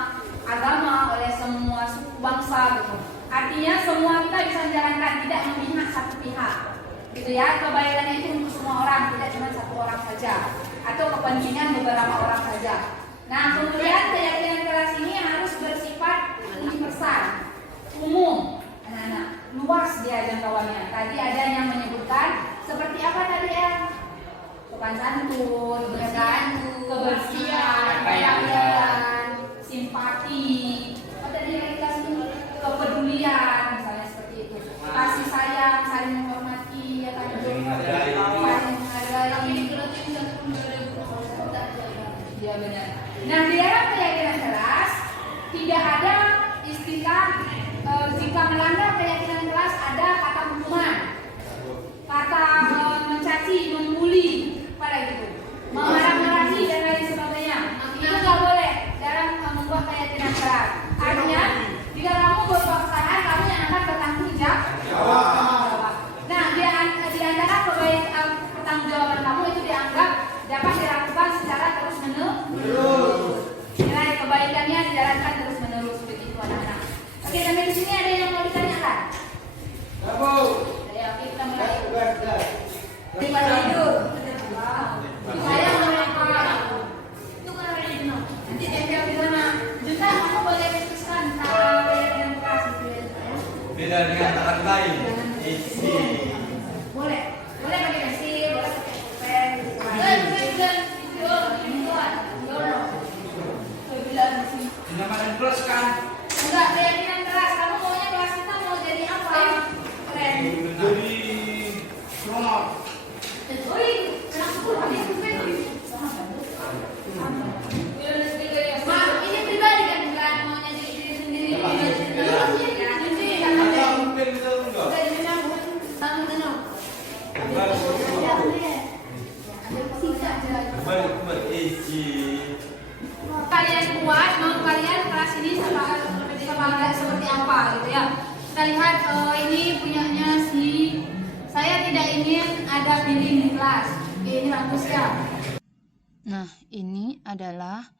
agama, oleh semua suku bangsa gitu. Artinya tidak memihak satu pihak, gitu ya. Kebaikannya itu untuk semua orang, tidak cuma satu orang saja atau kepentingan beberapa orang saja. Nah, kemudian keyakinan kelas ini harus bersifat universal, umum, anak-anak, luas dia jangkauannya. Tadi ada yang menyebutkan seperti apa tadi ya? Sopan santun, kebersihan, keyakinan, simpati, apa tadi yang kelas ini? Kepedulian, misalnya seperti itu. Kasih sayang, saling menghormati, ya kan? Saling menghargai. Ya benar. Nah, di dalam keyakinan kelas tidak ada istilah jika melanggar keyakinan kelas ada kata hukuman, kata mencaci, membuli, pada gitu, memarah-marahi dan lain sebagainya. Itu nggak boleh dalam membuat keyakinan kelas. Artinya, jika kamu berbuat kesalahan, kamu yang akan bertanggung jawab. Nah, di antara pertanggungjawaban kamu itu dianggap dapat dilakukan secara terus-menerus. Nilai kebaikannya dijalankan terus-menerus, begitu anak-anak. Oke, sampai di sini ada yang mau ditanyakan? Ya, oke, kita mulai. Tinggal tidur. Saya mau apa? Itu kan ada di sana. Nanti tempel di sana. Juta, kamu boleh putuskan keyakinan kelas itu ya. Beda dengan tangan lain. Isi. Boleh pakai pensil, boleh pakai pen. Dinamakan plus kan? Enggak, keyakinan kelas. Kamu maunya kelas kita mau jadi apa? Keren. Jadi semangat. Oi, kenapa tuh? Mak, ini pribadi kan bukan maunya jadi diri sendiri. Mungkin kita enggak. Kembali isi. Kalian buat, mau kalian kelas ini seperti apa gitu ya. Kita lihat ini punyanya saya tidak ingin ada pilih di kelas. Oke, ini bagus ya. Nah, ini adalah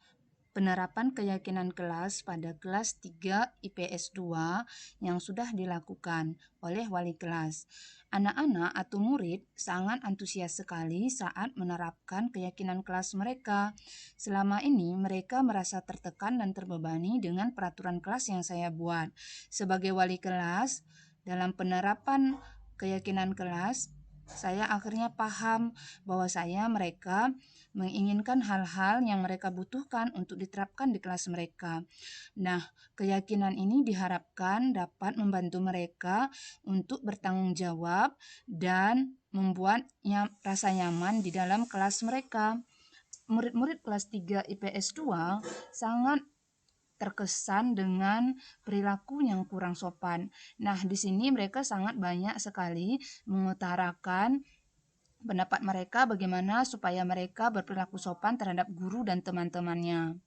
penerapan keyakinan kelas pada kelas 3 IPS 2 yang sudah dilakukan oleh wali kelas. Anak-anak atau murid sangat antusias sekali saat menerapkan keyakinan kelas mereka. Selama ini mereka merasa tertekan dan terbebani dengan peraturan kelas yang saya buat. Sebagai wali kelas, dalam penerapan keyakinan kelas, saya akhirnya paham bahwa mereka menginginkan hal-hal yang mereka butuhkan untuk diterapkan di kelas mereka. Nah, keyakinan ini diharapkan dapat membantu mereka untuk bertanggung jawab dan membuat rasa nyaman di dalam kelas mereka. Murid-murid kelas 3 IPS 2 sangat terkesan dengan perilaku yang kurang sopan. Nah, di sini mereka sangat banyak sekali mengutarakan pendapat mereka bagaimana supaya mereka berperilaku sopan terhadap guru dan teman-temannya.